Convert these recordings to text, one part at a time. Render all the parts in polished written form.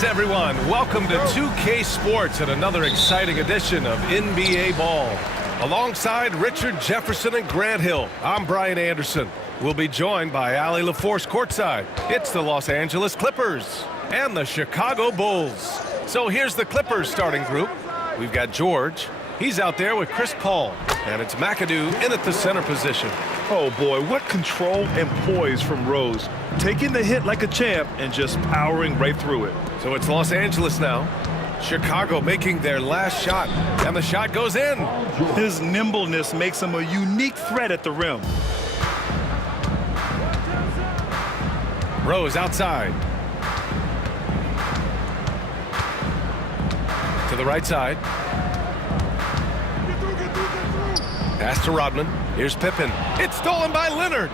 Greetings, everyone. Welcome to 2K Sports and another exciting edition of NBA Ball. Alongside Richard Jefferson and Grant Hill, I'm Brian Anderson. We'll be joined by Allie LaForce courtside. It's the Los Angeles Clippers and the Chicago Bulls. So here's the Clippers starting group. We've got George. He's out there with Chris Paul. And it's McAdoo in at the center position. Oh boy, what control and poise from Rose. Taking the hit like a champ and just powering right through it. So it's Los Angeles now. Chicago making their last shot. And the shot goes in. His nimbleness makes him a unique threat at the rim. Rose outside. To the right side. Pass to Rodman. Here's Pippen. It's stolen by Leonard.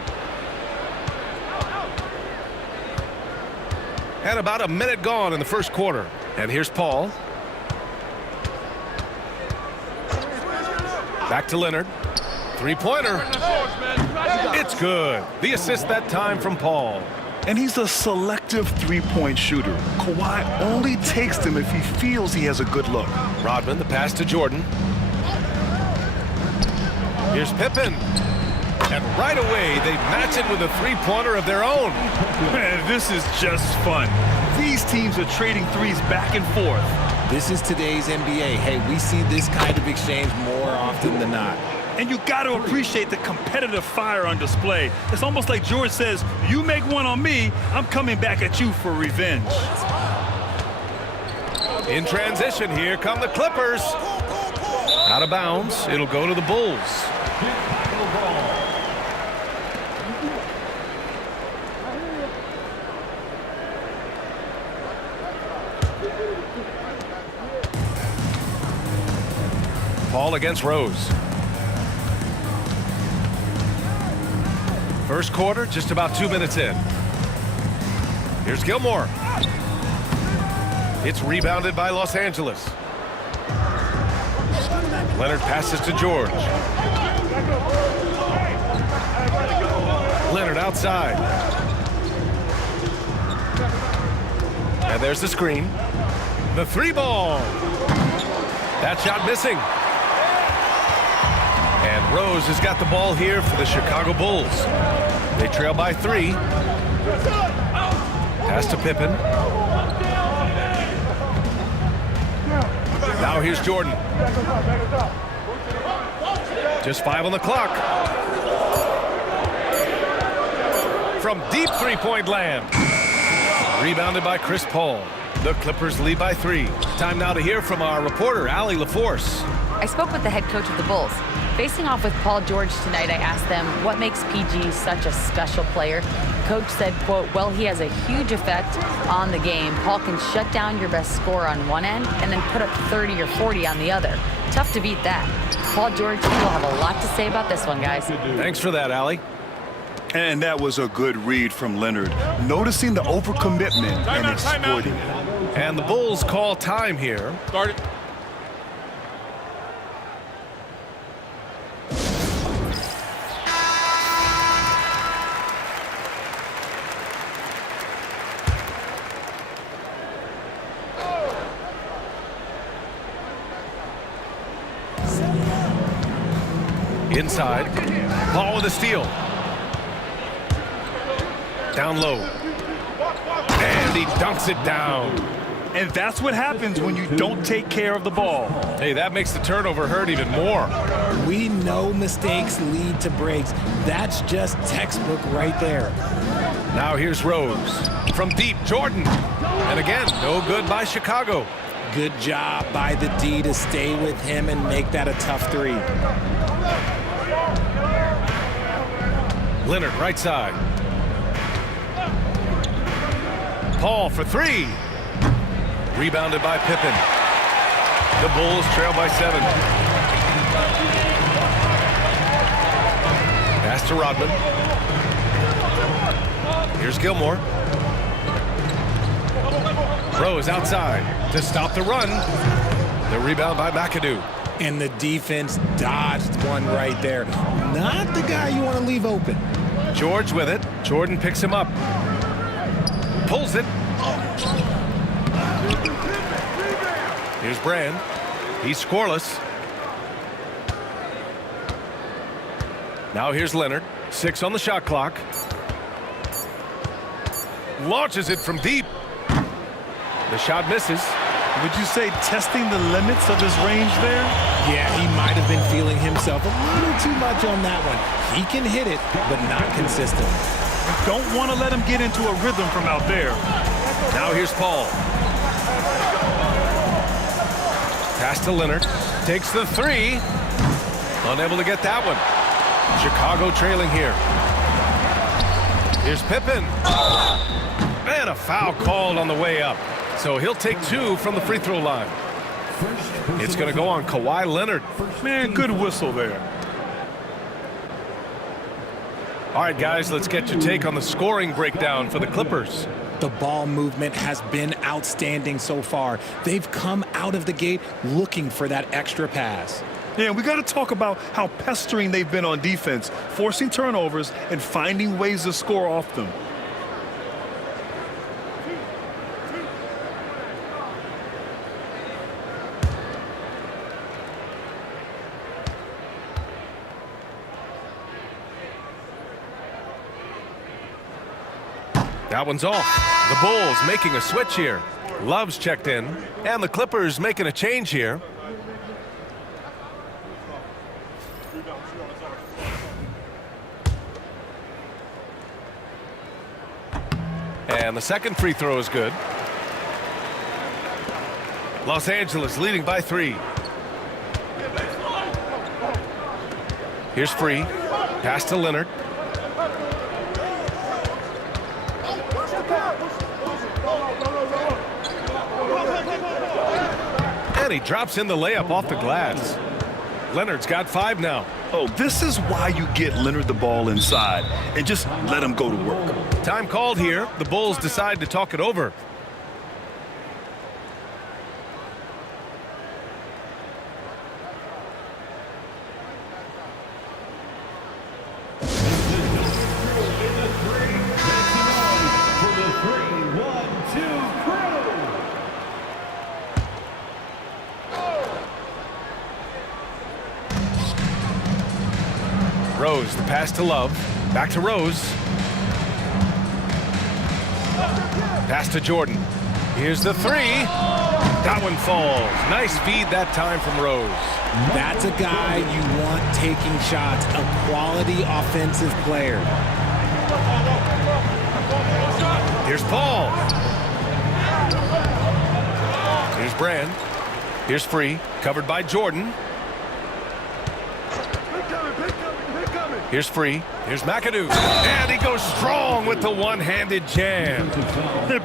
And about a minute gone in the first quarter. And here's Paul. Back to Leonard. Three-pointer. It's good. The assist that time from Paul. And he's a selective three-point shooter. Kawhi only takes them if he feels he has a good look. Rodman, the pass to Jordan. Here's Pippen. And right away, they match it with a three-pointer of their own. Man, this is just fun. These teams are trading threes back and forth. This is today's NBA. Hey, we see this kind of exchange more often than not. And you got to appreciate the competitive fire on display. It's almost like George says, you make one on me, I'm coming back at you for revenge. In transition, here come the Clippers. Out of bounds, it'll go to the Bulls. Paul against Rose. First quarter, just about 2 minutes in. Here's Gilmore. It's rebounded by Los Angeles. Leonard passes to George. Leonard outside. And there's the screen. The three ball. That shot missing. And Rose has got the ball here for the Chicago Bulls. They trail by 3. Pass to Pippen. Now here's Jordan. Just 5 on the clock. From deep three-point land. Rebounded by Chris Paul. The Clippers lead by 3. Time now to hear from our reporter, Allie LaForce. I spoke with the head coach of the Bulls. Facing off with Paul George tonight, I asked them what makes PG such a special player. Coach said, quote, well, he has a huge effect on the game. Paul can shut down your best scorer on one end and then put up 30 or 40 on the other. Tough to beat that. Paul George will have a lot to say about this one, guys. Thanks for that, Allie. And that was a good read from Leonard, noticing the overcommitment and exploiting it. And the Bulls call time here. Start it. Inside. Paul with a steal. Down low. And he dunks it down. And that's what happens when you don't take care of the ball. Hey, that makes the turnover hurt even more. We know mistakes lead to breaks. That's just textbook right there. Now here's Rose. From deep, Jordan. And again, no good by Chicago. Good job by the D to stay with him and make that a tough 3. Leonard, right side. Paul for 3. Rebounded by Pippen. The Bulls trail by 7. Pass to Rodman. Here's Gilmore. Rose outside to stop the run. The rebound by McAdoo. And the defense dodged one right there. Not the guy you want to leave open. George with it. Jordan picks him up. Pulls it. Here's Brand. He's scoreless. Now here's Leonard. 6 on the shot clock. Launches it from deep. The shot misses. Would you say testing the limits of his range there? Yeah, he might have been feeling himself a little too much on that one. He can hit it, but not consistent. Don't want to let him get into a rhythm from out there. Now here's Paul. Pass to Leonard. Takes the 3. Unable to get that one. Chicago trailing here. Here's Pippen. And a foul called on the way up. So he'll take 2 from the free throw line. It's going to go on Kawhi Leonard. Man, good whistle there. All right, guys, let's get your take on the scoring breakdown for the Clippers. The ball movement has been outstanding so far. They've come out of the gate looking for that extra pass. Yeah, we got to talk about how pestering they've been on defense, forcing turnovers and finding ways to score off them. That one's off. The Bulls making a switch here. Love's checked in, and the Clippers making a change here. And the second free throw is good. Los Angeles leading by 3. Here's Free. Pass to Leonard. And he drops in the layup off the glass. Leonard's got 5 now. Oh, this is why you get Leonard the ball inside and just let him go to work. Time called here. The Bulls decide to talk it over. Rose, the pass to Love. Back to Rose. Pass to Jordan. Here's the 3. That one falls. Nice feed that time from Rose. That's a guy you want taking shots, a quality offensive player. Here's Paul. Here's Brand. Here's Free. Covered by Jordan. Here's Free. Here's McAdoo. And he goes strong with the one-handed jam.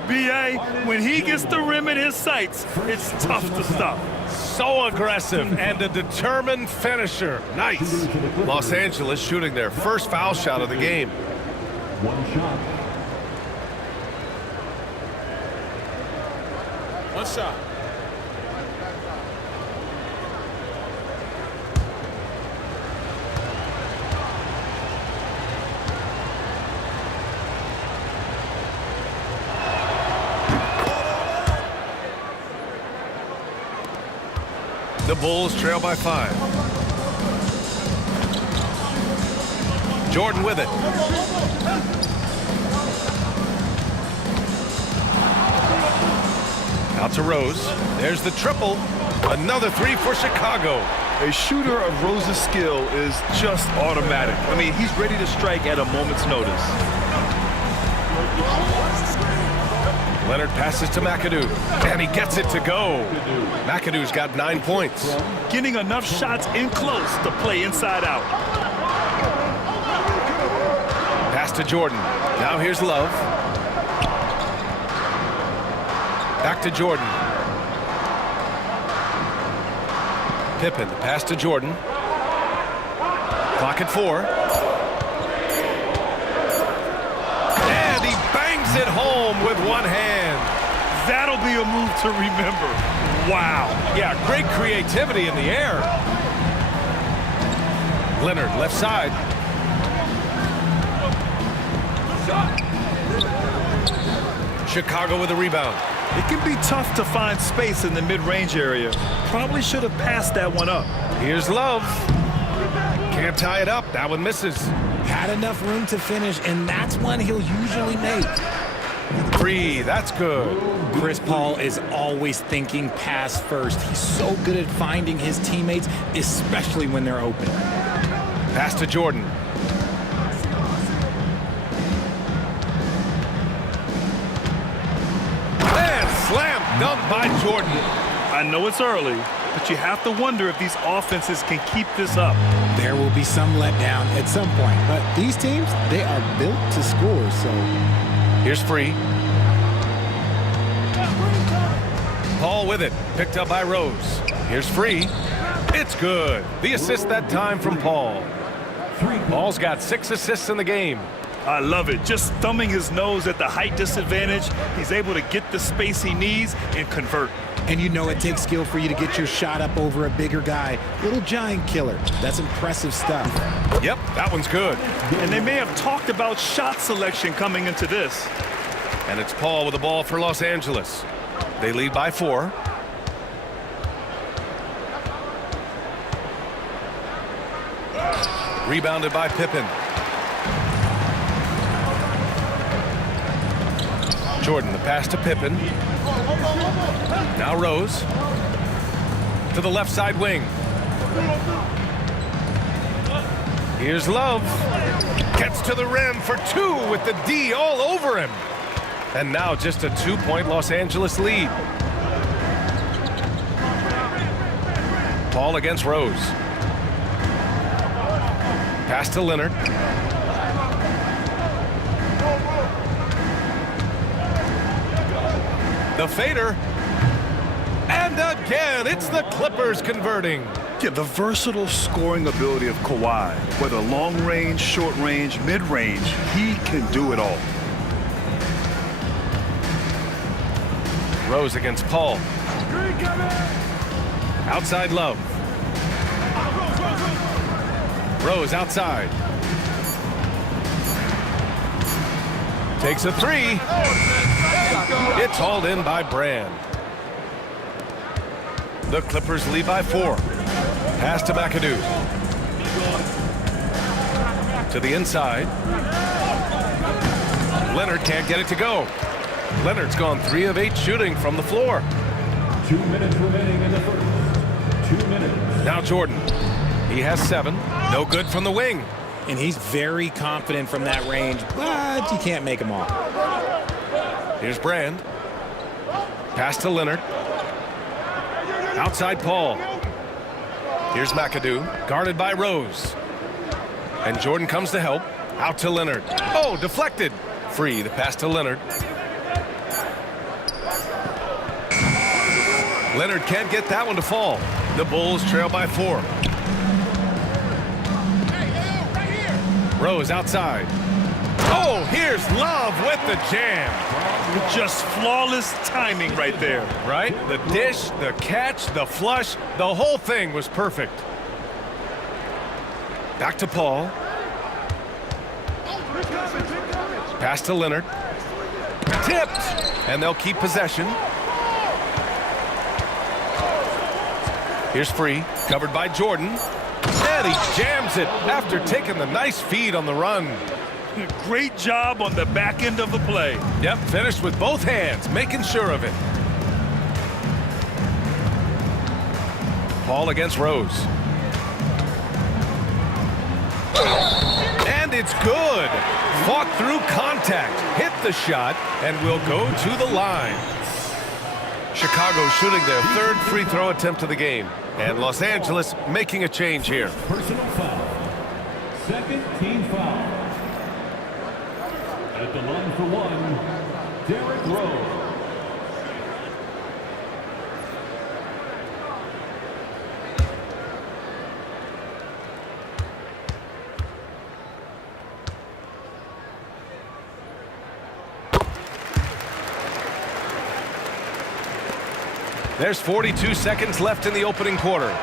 B.A., when he gets the rim in his sights, it's tough to stop. So aggressive and a determined finisher. Nice. Los Angeles shooting their first foul shot of the game. One shot. One shot. The Bulls trail by 5. Jordan with it. Out to Rose. There's the triple. Another 3 for Chicago. A shooter of Rose's skill is just automatic. I mean, he's ready to strike at a moment's notice. Leonard passes to McAdoo, and he gets it to go. McAdoo's got 9 points. Getting enough shots in close to play inside out. Pass to Jordan. Now here's Love. Back to Jordan. Pippen, the pass to Jordan. Clock at 4. And he bangs it home with one hand. That'll be a move to remember. Wow. Yeah, great creativity in the air. Leonard, left side. Chicago with a rebound. It can be tough to find space in the mid-range area. Probably should have passed that one up. Here's Love. Can't tie it up. That one misses. Had enough room to finish, and that's one he'll usually make. Free. That's good. Chris Paul is always thinking pass first. He's so good at finding his teammates, especially when they're open. Pass to Jordan. And slam dunk by Jordan. I know it's early, but you have to wonder if these offenses can keep this up. There will be some letdown at some point, but these teams, they are built to score, so... Here's Free. Paul with it. Picked up by Rose. Here's Free. It's good. The assist that time from Paul. Paul's got 6 assists in the game. I love it. Just thumbing his nose at the height disadvantage. He's able to get the space he needs and convert. And you know it takes skill for you to get your shot up over a bigger guy. Little giant killer. That's impressive stuff. Yep, that one's good. And they may have talked about shot selection coming into this. And it's Paul with the ball for Los Angeles. They lead by 4. Rebounded by Pippen. Jordan, the pass to Pippen. Now Rose. To the left side wing. Here's Love. Gets to the rim for 2 with the D all over him. And now just a 2-point Los Angeles lead. Paul against Rose. Pass to Leonard. The fader. And again, it's the Clippers converting. Yeah, the versatile scoring ability of Kawhi. Whether long range, short range, mid range, he can do it all. Rose against Paul. Outside Love. Rose outside. Takes a 3. It's hauled in by Brand. The Clippers lead by 4. Pass to McAdoo. To the inside. Leonard can't get it to go. Leonard's gone 3 of 8 shooting from the floor. 2 minutes remaining in the first. 2 minutes. Now Jordan. He has 7. No good from the wing. And he's very confident from that range, but you can't make him all. Here's Brand. Pass to Leonard. Outside Paul. Here's McAdoo. Guarded by Rose. And Jordan comes to help. Out to Leonard. Oh, deflected. Free. The pass to Leonard. Leonard can't get that one to fall. The Bulls trail by 4. Rose outside. Oh, here's Love with the jam. Just flawless timing right there. Right? The dish, the catch, the flush, the whole thing was perfect. Back to Paul. Pass to Leonard. Tipped. And they'll keep possession. Here's Free. Covered by Jordan. And he jams it after taking the nice feed on the run. Great job on the back end of the play. Yep, finished with both hands, making sure of it. Paul against Rose. And it's good. Fought through contact, hit the shot, and will go to the line. Chicago shooting their 3rd free throw attempt of the game. And Los Angeles making a change here. Personal foul. 2nd team foul. At the line for 1, Derrick Rose. There's 42 seconds left in the opening quarter.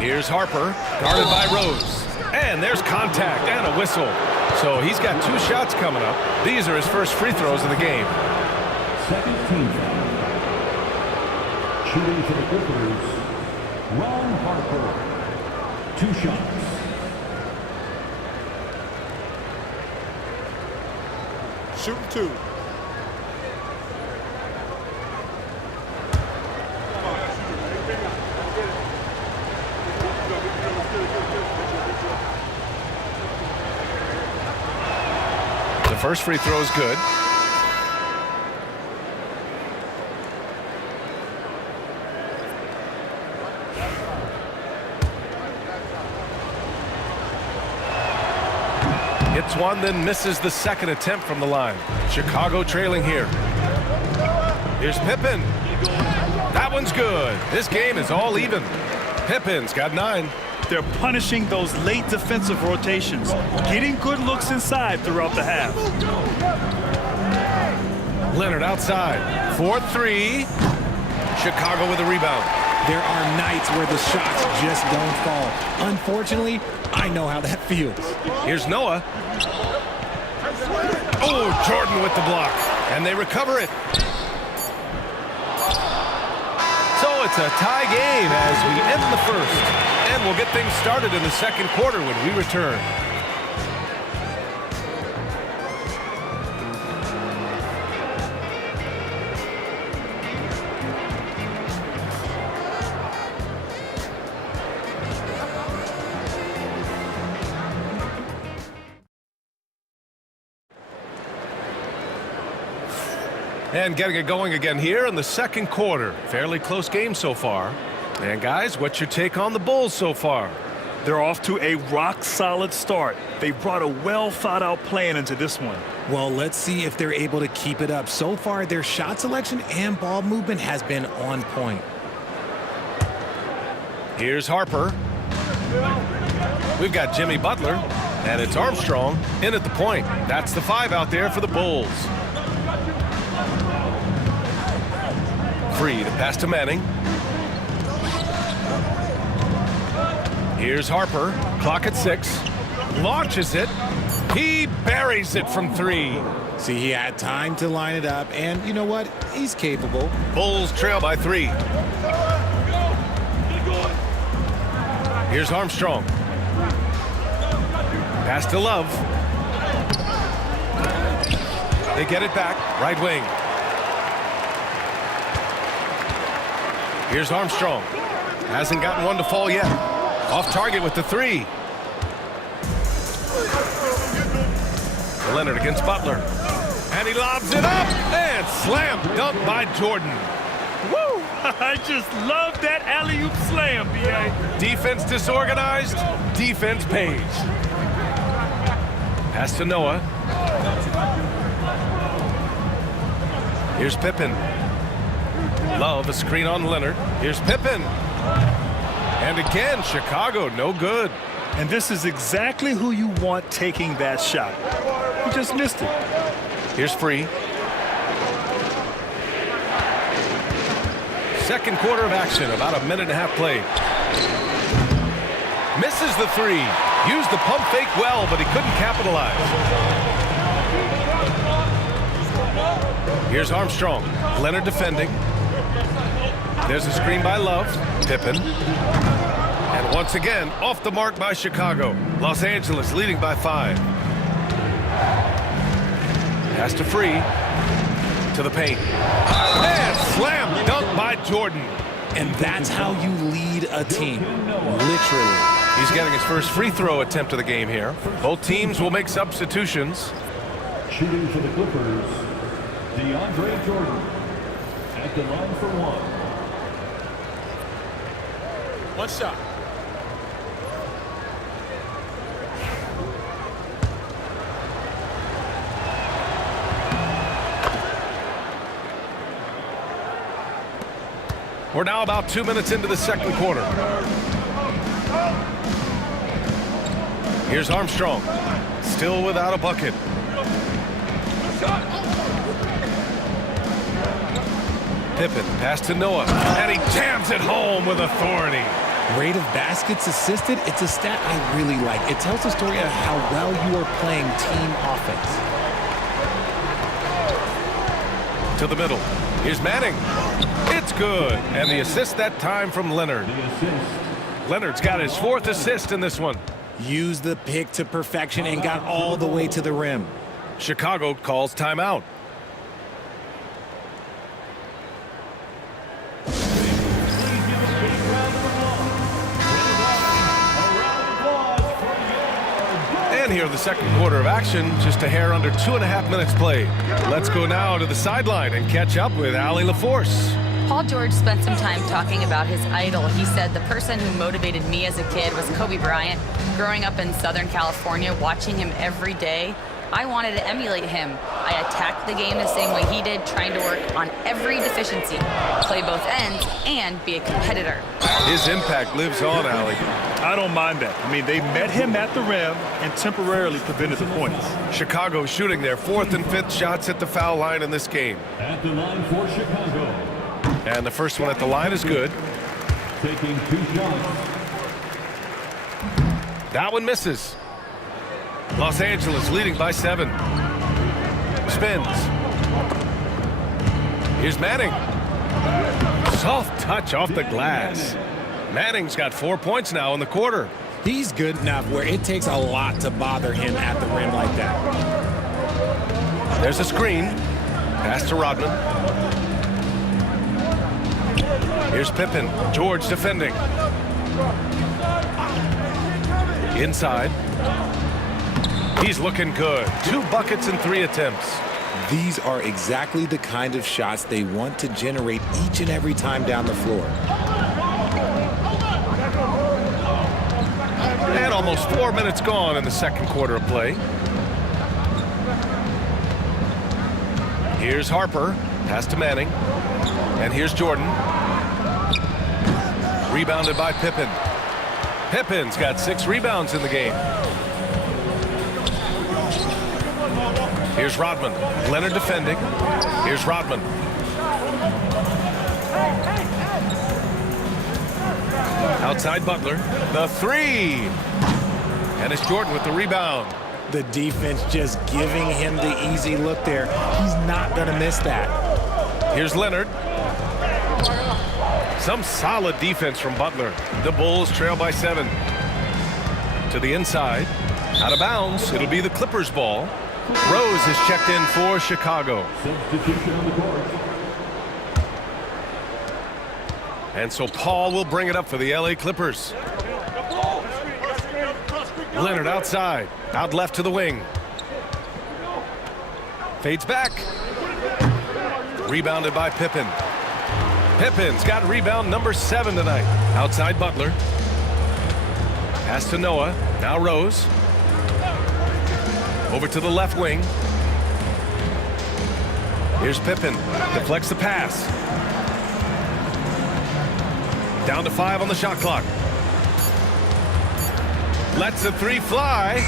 Here's Harper, guarded by Rose. And there's contact and a whistle. So he's got 2 shots coming up. These are his first free throws of the game. Second team foul. Shooting for the Clippers, Ron Harper. 2 shots. Shooting 2. The first free throw is good. Hits one, then misses the second attempt from the line. Chicago trailing here. Here's Pippen. That one's good. This game is all even. Pippen's got 9. They're punishing those late defensive rotations, getting good looks inside throughout the half. Leonard outside. 4-3. Chicago with a rebound. There are nights where the shots just don't fall. Unfortunately, I know how that feels. Here's Noah. Oh, Jordan with the block. And they recover it. So it's a tie game as we end the first. And we'll get things started in the second quarter when we return. And getting it going again here in the second quarter. Fairly close game so far. And guys, what's your take on the Bulls so far? They're off to a rock-solid start. They brought a well-thought-out plan into this one. Well, let's see if they're able to keep it up. So far, their shot selection and ball movement has been on point. Here's Harper. We've got Jimmy Butler. And it's Armstrong in at the point. That's the 5 out there for the Bulls. Free to pass to Manning. Here's Harper. Clock at 6. Launches it. He buries it from 3. See, he had time to line it up, and you know what? He's capable. Bulls trail by 3. Here's Armstrong. Pass to Love. They get it back. Right wing. Here's Armstrong. Hasn't gotten one to fall yet. Off target with the 3. Leonard against Butler. And he lobs it up. And slam dunk by Jordan. Woo! I just love that alley-oop slam, B.A. Defense disorganized. Defense pays. Pass to Noah. Here's Pippen. Love, a screen on Leonard. Here's Pippen. And again, Chicago, no good. And this is exactly who you want taking that shot. He just missed it. Here's Free. Second quarter of action, about a minute and a half played. Misses the 3. Used the pump fake well, but he couldn't capitalize. Here's Armstrong. Leonard defending. There's a screen by Love. Pippen. And once again, off the mark by Chicago. Los Angeles leading by 5. Pass to Free. To the paint. And slam dunk by Jordan. And that's how you lead a team. Literally. He's getting his first free throw attempt of the game here. Both teams will make substitutions. Shooting for the Clippers, DeAndre Jordan. At the line for 1. One shot. We're now about 2 minutes into the second quarter. Here's Armstrong. Still without a bucket. Pippen, pass to Noah. And he jams it home with authority. Rate of baskets assisted, it's a stat I really like. It tells the story of how well you are playing team offense. To the middle. Here's Manning. It's good. And the assist that time from Leonard. Leonard's got his 4th assist in this one. Used the pick to perfection and got all the way to the rim. Chicago calls timeout. And here the second quarter of action, just a hair under 2.5 minutes played. Let's go now to the sideline and catch up with Allie LaForce. Paul George spent some time talking about his idol. He said, the person who motivated me as a kid was Kobe Bryant. Growing up in Southern California, watching him every day, I wanted to emulate him. I attacked the game the same way he did, trying to work on every deficiency, play both ends, and be a competitor. His impact lives on, Allie. I don't mind that. I mean, they met him at the rim and temporarily prevented the points. Chicago shooting their 4th and 5th shots at the foul line in this game. At the line for Chicago. And the first one at the line is good. Taking 2 shots. That one misses. Los Angeles leading by 7. Spins. Here's Manning. Soft touch off the glass. Manning's got 4 points now in the quarter. He's good enough where it takes a lot to bother him at the rim like that. There's a screen. Pass to Rodman. Here's Pippen. George defending. Inside. He's looking good. 2 buckets in 3 attempts. These are exactly the kind of shots they want to generate each and every time down the floor. And almost 4 minutes gone in the second quarter of play. Here's Harper. Pass to Manning. And here's Jordan. Rebounded by Pippen. Pippen's got 6 rebounds in the game. Here's Rodman. Leonard defending. Here's Rodman. Outside Butler. The 3. And it's Jordan with the rebound. The defense just giving him the easy look there. He's not going to miss that. Here's Leonard. Some solid defense from Butler. The Bulls trail by 7. To the inside. Out of bounds. It'll be the Clippers ball. Rose is checked in for Chicago. Substitution on the court. And so Paul will bring it up for the LA Clippers. Leonard outside. Out left to the wing. Fades back. Rebounded by Pippen. Pippen's got rebound number 7 tonight. Outside Butler. Pass to Noah. Now Rose. Over to the left wing. Here's Pippen. Deflects the pass. Down to 5 on the shot clock. Lets the 3 fly.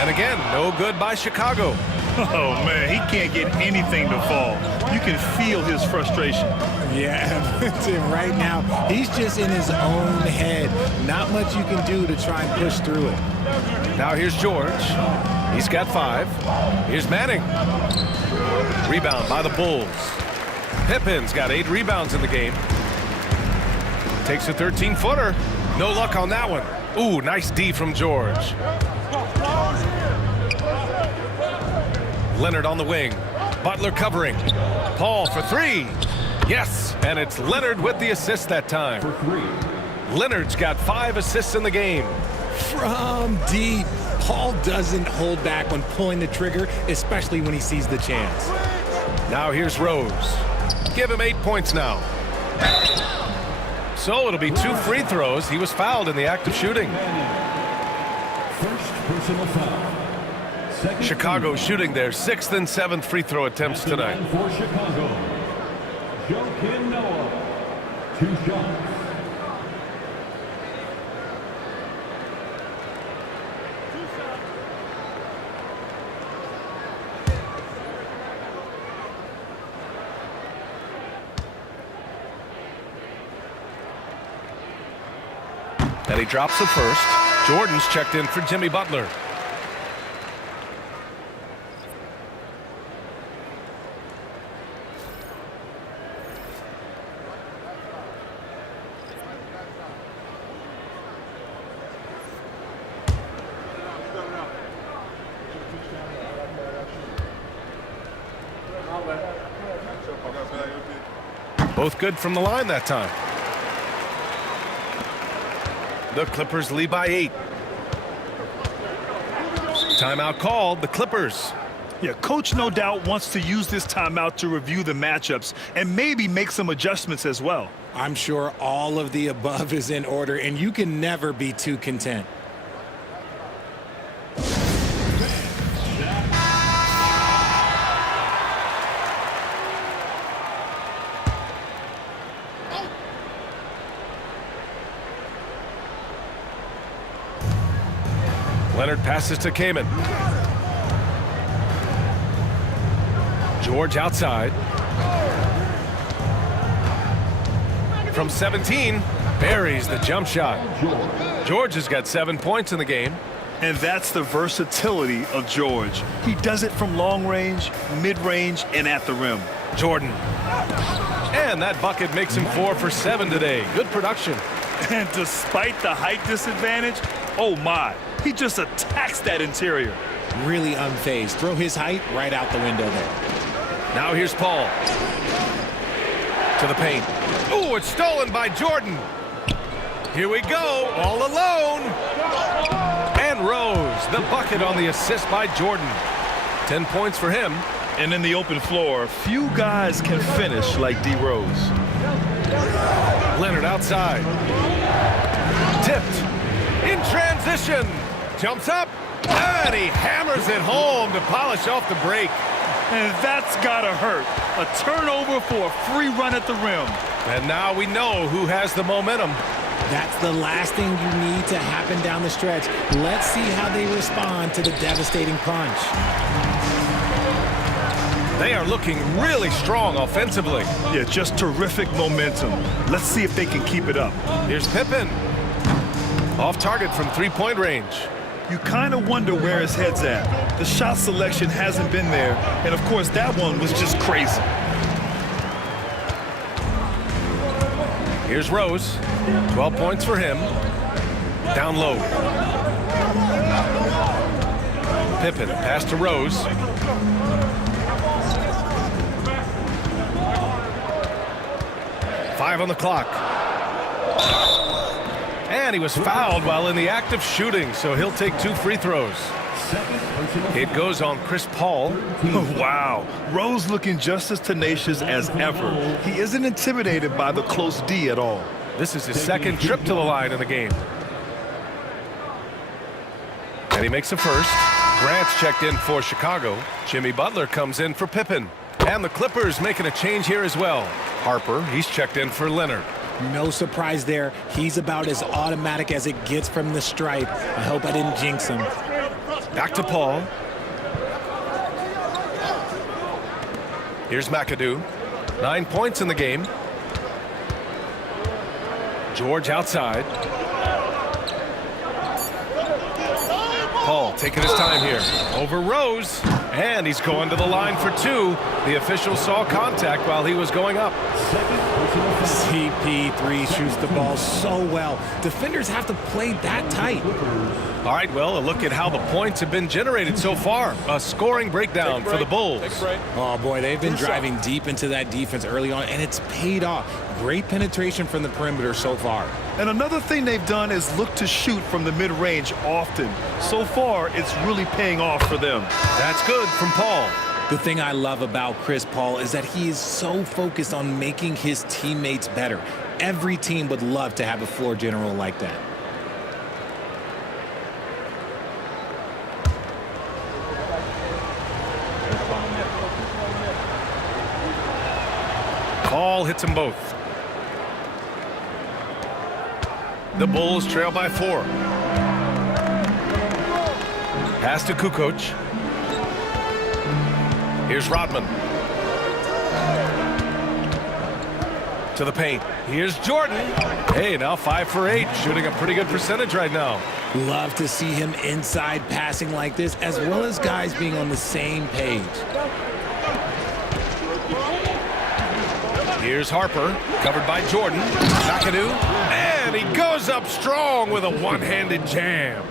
And again, no good by Chicago. Oh, man, he can't get anything to fall. You can feel his frustration. Yeah, right now, he's just in his own head. Not much you can do to try and push through it. Now here's George. He's got 5. Here's Manning. Rebound by the Bulls. Pippen's got 8 rebounds in the game. Takes a 13-footer. No luck on that one. Ooh, nice D from George. Leonard on the wing. Butler covering. Paul for 3. Yes, and it's Leonard with the assist that time. For 3. Leonard's got 5 assists in the game. From deep, Paul doesn't hold back when pulling the trigger, especially when he sees the chance. Now here's Rose. Give him 8 points now. So it'll be 2 free throws. He was fouled in the act of shooting. First personal foul. Second Chicago shooting their 6th and 7th free throw attempts At the tonight. line for Chicago. Joakim Noah. 2 shots. And he drops the first. Jordan's checked in for Jimmy Butler. Both good from the line that time. The Clippers lead by 8. Timeout called, the Clippers. Yeah, coach no doubt wants to use this timeout to review the matchups and maybe make some adjustments as well. I'm sure all of the above is in order, and you can never be too content. Leonard passes to Kaman. George outside. From 17, buries the jump shot. George has got 7 points in the game. And that's the versatility of George. He does it from long range, mid-range, and at the rim. Jordan. And that bucket makes him 4 for 7 today. Good production. And despite the height disadvantage, oh my, he just attacks that interior. Really unfazed. Throw his height right out the window there. Now here's Paul. To the paint. Ooh, it's stolen by Jordan. Here we go, all alone. And Rose, the bucket on the assist by Jordan. 10 points for him. And in the open floor, few guys can finish like D. Rose. Leonard outside. Tipped. In transition. Jumps up. And he hammers it home to polish off the break. And that's gotta hurt. A turnover for a free run at the rim. And now we know who has the momentum. That's the last thing you need to happen down the stretch. Let's see how they respond to the devastating punch. They are looking really strong offensively. Yeah, just terrific momentum. Let's see if they can keep it up. Here's Pippen. Off target from three-point range. You kind of wonder where his head's at. The shot selection hasn't been there, and of course that one was just crazy. Here's Rose. 12 points for him. Down low. Pippen, pass to Rose. Five on the clock. And he was fouled while in the act of shooting, so he'll take 2 free throws. It goes on Chris Paul. Wow. Rose looking just as tenacious as ever. He isn't intimidated by the close D at all. This is his second trip to the line in the game. And he makes a first. Grant's checked in for Chicago. Jimmy Butler comes in for Pippen. And the Clippers making a change here as well. Harper, he's checked in for Leonard. No surprise there. He's about as automatic as it gets from the stripe. I hope I didn't jinx him. Back to Paul. Here's McAdoo. 9 points in the game. George outside. Paul taking his time here. Over Rose. And he's going to the line for 2. The official saw contact while he was going up. CP3 shoots the ball so well. Defenders have to play that tight. All right, well, a look at how the points have been generated so far. A scoring breakdown for the Bulls. Oh, boy, they've been driving deep into that defense early on, and it's paid off. Great penetration from the perimeter so far. And another thing they've done is look to shoot from the mid-range often. So far, it's really paying off for them. That's good from Paul. The thing I love about Chris Paul is that he is so focused on making his teammates better. Every team would love to have a floor general like that. Paul hits them both. The Bulls trail by 4. Pass to Kukoc. Here's Rodman. To the paint. Here's Jordan. Hey, now 5 for 8, shooting a pretty good percentage right now. Love to see him inside passing like this, as well as guys being on the same page. Here's Harper, covered by Jordan. McAdoo, and he goes up strong with a one-handed jam.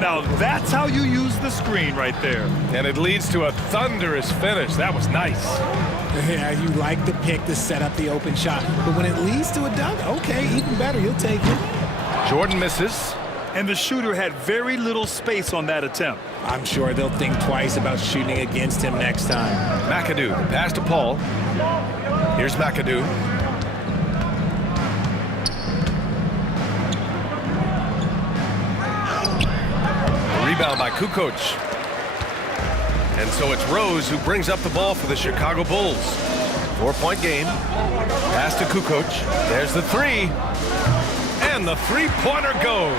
Now that's how you use the screen right there. And it leads to a thunderous finish. That was nice. Yeah, you like the pick to set up the open shot, but when it leads to a dunk, okay, even better, you'll take it. Jordan misses. And the shooter had very little space on that attempt. I'm sure they'll think twice about shooting against him next time. McAdoo, pass to Paul. Here's McAdoo. Rebound by Kukoc. And so it's Rose who brings up the ball for the Chicago Bulls. 4-point game. Pass to Kukoc. There's the three. And the three-pointer goes.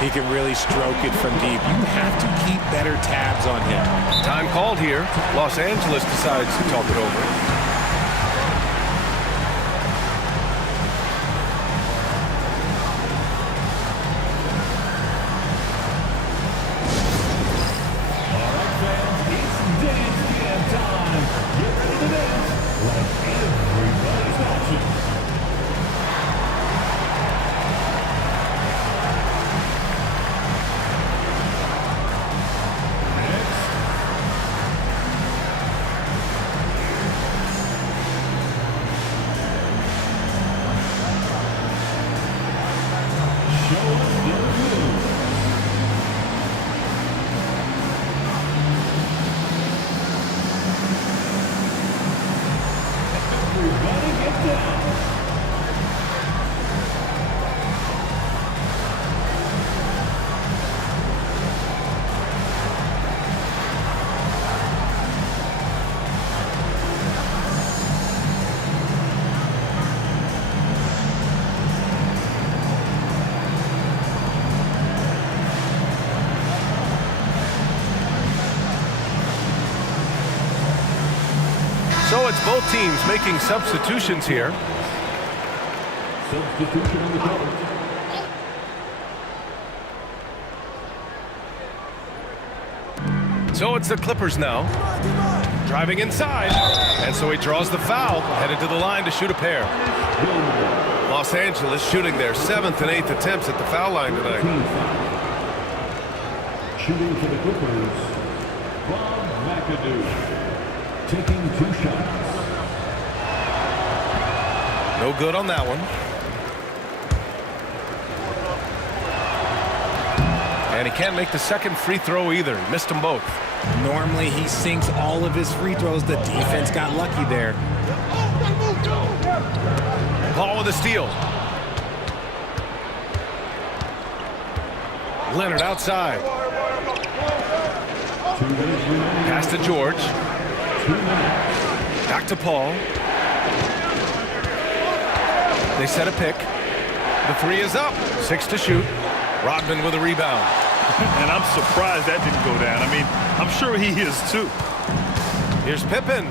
He can really stroke it from deep. You have to keep better tabs on him. Time called here. Los Angeles decides to talk it over. So it's both teams making substitutions here. Substitution on the court. So it's the Clippers now. Driving inside. And so he draws the foul. Headed to the line to shoot a pair. Los Angeles shooting their 7th and 8th attempts at the foul line tonight. Shooting for the Clippers, Bob McAdoo. Taking 2 shots. No good on that one. And he can't make the second free throw either. He missed them both. Normally he sinks all of his free throws. The defense got lucky there. Paul with a steal. Leonard outside. 2 minutes remaining. Pass to George. 2 minutes. Back to Paul. They set a pick. The three is up. 6 to shoot. Rodman with a rebound. And I'm surprised that didn't go down. I mean, I'm sure he is too. Here's Pippen.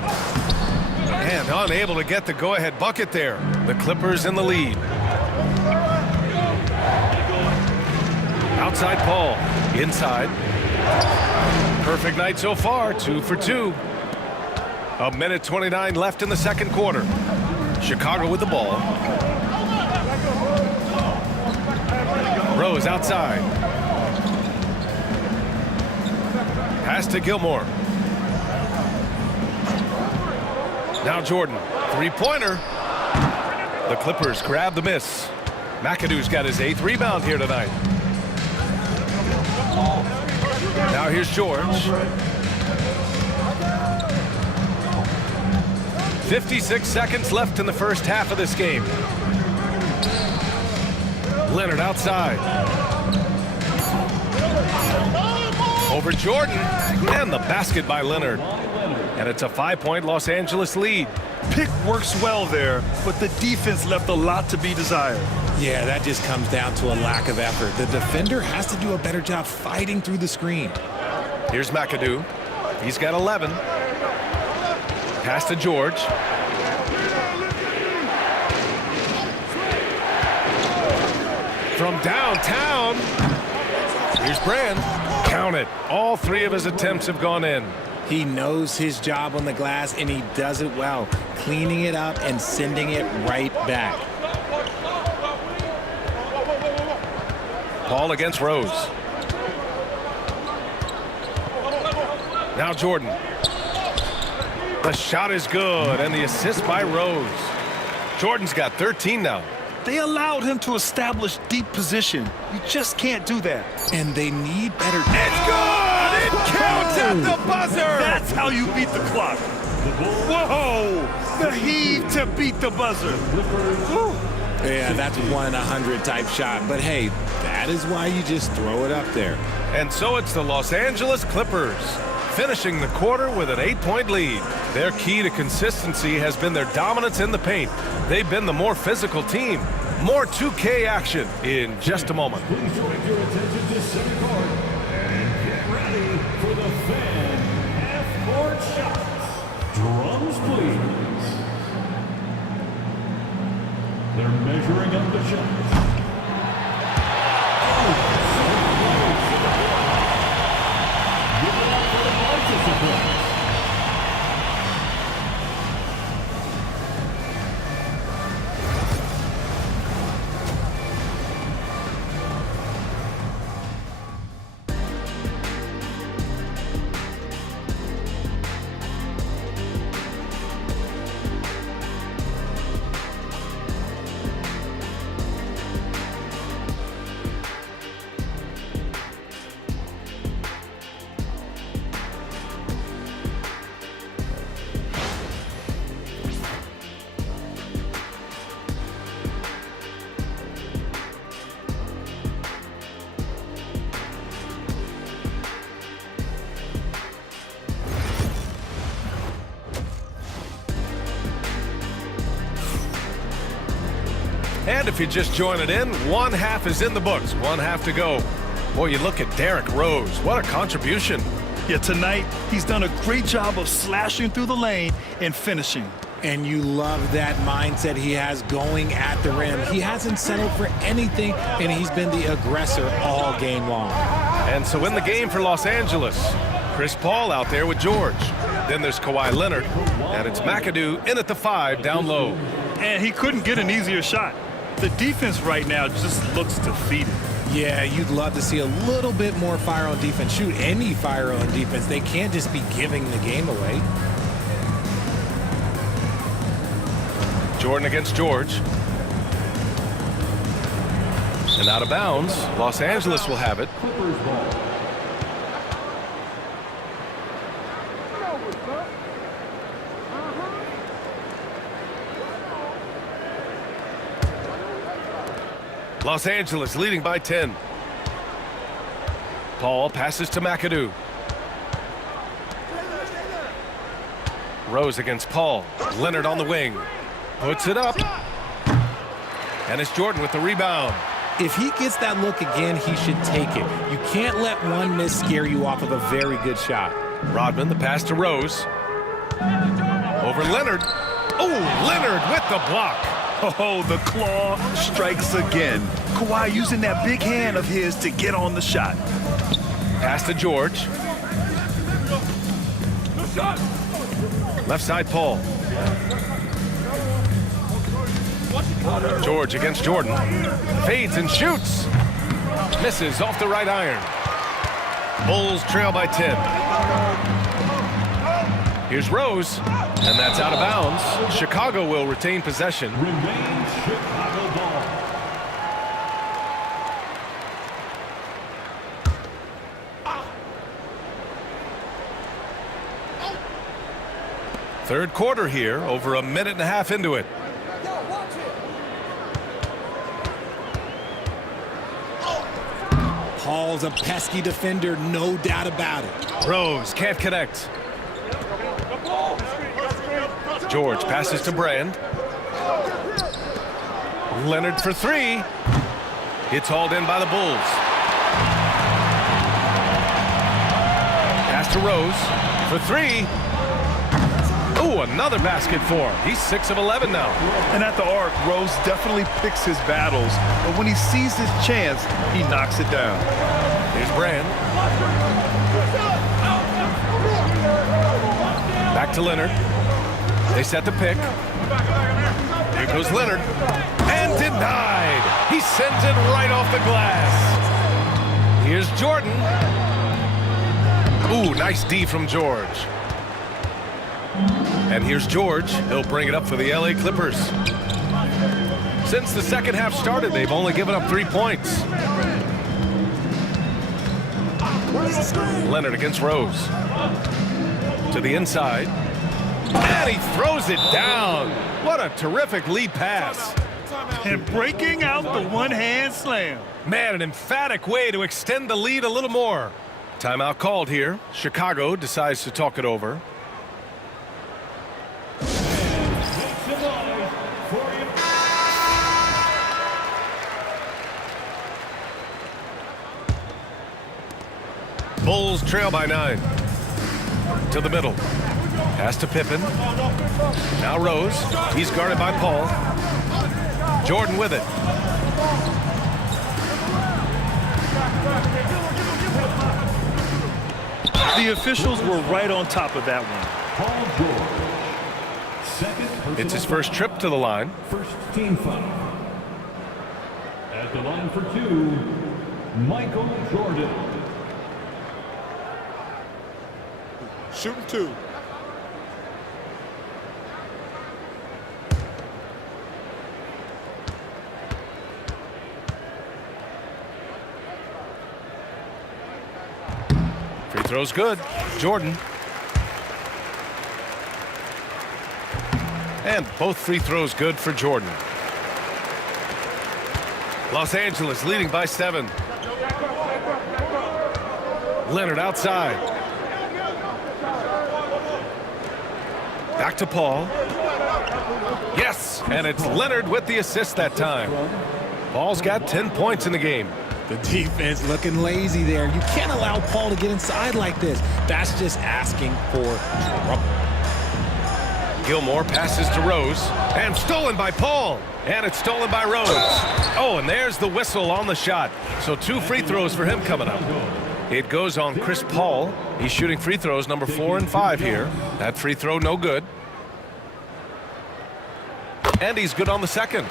And unable to get the go-ahead bucket there. The Clippers in the lead. Outside Paul. Inside. Perfect night so far. 2 for 2. A minute 29 left in the second quarter. Chicago with the ball. Rose outside. Pass to Gilmore. Now Jordan. Three-pointer. The Clippers grab the miss. McAdoo's got his 8th rebound here tonight. Now here's George. 56 seconds left in the first half of this game. Leonard outside. Over Jordan. And the basket by Leonard. And it's a 5-point Los Angeles lead. Pick works well there, but the defense left a lot to be desired. Yeah, that just comes down to a lack of effort. The defender has to do a better job fighting through the screen. Here's McAdoo. He's got 11. Pass to George. from downtown. Here's Brand. Count it. All 3 of his attempts have gone in. He knows his job on the glass, and he does it well, cleaning it up and sending it right back. Paul against Rose. Now Jordan. The shot is good, and the assist by Rose. Jordan's got 13 now. They allowed him to establish deep position. You just can't do that. And they need better. It's good! It counts at the buzzer! That's how you beat the clock. Whoa! The heave to beat the buzzer. Woo. Yeah, that's 1 in 100 type shot. But hey, that is why you just throw it up there. And so it's the Los Angeles Clippers, finishing the quarter with an 8-point lead. Their key to consistency has been their dominance in the paint. They've been the more physical team. More 2K action in just a moment. Please direct your attention to center court and get ready for the fan half-court shots. Drums, please. They're measuring up the shots. Give it up for the participants. And if you just join it in, 1 half is in the books, 1 half to go. Boy, you look at Derrick Rose. What a contribution. Yeah, tonight, he's done a great job of slashing through the lane and finishing. And you love that mindset he has going at the rim. He hasn't settled for anything, and he's been the aggressor all game long. And so in the game for Los Angeles, Chris Paul out there with George. Then there's Kawhi Leonard, and it's McAdoo in at the 5 down low. And he couldn't get an easier shot. The defense right now just looks defeated. Yeah, you'd love to see a little bit more fire on defense. Shoot, any fire on defense. They can't just be giving the game away. Jordan against George. And out of bounds, Los Angeles will have it. Clippers ball. Los Angeles leading by 10. Paul passes to McAdoo. Rose against Paul. Leonard on the wing. Puts it up. And it's Jordan with the rebound. If he gets that look again, he should take it. You can't let one miss scare you off of a very good shot. Rodman, the pass to Rose. Over Leonard. Oh, Leonard with the block. Oh, the claw strikes again. Kawhi using that big hand of his to get on the shot. Pass to George. Left side, Paul. George against Jordan. Fades and shoots. Misses off the right iron. Bulls trail by 10. Here's Rose, and that's out of bounds. Chicago will retain possession. Remains Chicago ball. Third quarter here, over a minute and a half into it. Paul's a pesky defender, no doubt about it. Rose can't connect. George passes to Brand. Leonard for 3. It's hauled in by the Bulls. Pass to Rose for 3. Ooh, Oh, another basket for him. He's 6 of 11 now. And at the arc, Rose definitely picks his battles, but when he sees his chance, he knocks it down. Here's Brand. Back to Leonard. They set the pick. Here goes Leonard. And denied. He sends it right off the glass. Here's Jordan. Ooh, nice D from George. And here's George. He'll bring it up for the LA Clippers. Since the second half started, they've only given up 3 points. Leonard against Rose. To the inside. And he throws it down. What a terrific lead pass. And breaking out the one-hand slam. Man, an emphatic way to extend the lead a little more. Timeout called here. Chicago decides to talk it over. Bulls trail by 9. To the middle. Pass to Pippen. Now Rose. He's guarded by Paul. Jordan with it. The officials were right on top of that one. Paul George. Second It's his first trip to the line. First team foul. At the line for 2, Michael Jordan. Shooting 2. Free throw's good. Jordan. And both free throws good for Jordan. Los Angeles leading by 7. Leonard outside. Back to Paul. Yes, and it's Leonard with the assist that time. Paul's got 10 points in the game. The defense looking lazy there. You can't allow Paul to get inside like this. That's just asking for trouble. Gilmore passes to Rose, and stolen by Paul. And it's stolen by Rose. Oh, and there's the whistle on the shot. So 2 free throws for him coming up. It goes on Chris Paul. He's shooting free throws number 4 and 5 here. That free throw no good. And he's good on the second.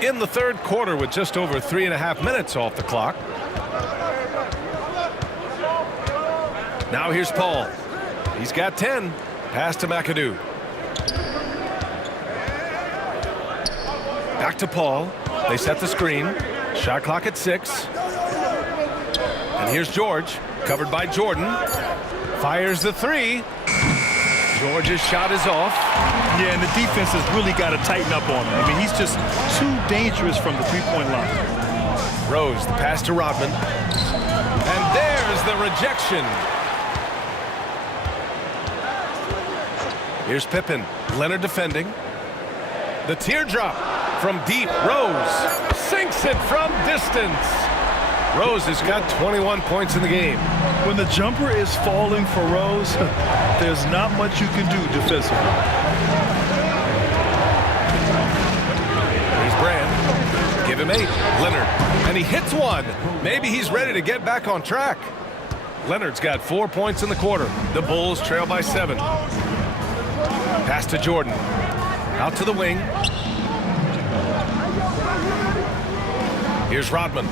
In the third quarter with just over 3.5 minutes off the clock. Now here's Paul. He's got 10. Pass to McAdoo. Back to Paul. They set the screen. Shot clock at 6. And here's George, covered by Jordan. Fires the 3. George's shot is off. Yeah, and the defense has really got to tighten up on him. I mean, he's just too dangerous from the three-point line. Rose, the pass to Rodman. And there's the rejection. Here's Pippen. Leonard defending. The teardrop from deep. Rose sinks it from distance. Rose has got 21 points in the game. When the jumper is falling for Rose, there's not much you can do defensively. Here's Brand. Give him 8. Leonard. And he hits one. Maybe he's ready to get back on track. Leonard's got 4 points in the quarter. The Bulls trail by 7. Pass to Jordan. Out to the wing. Here's Rodman.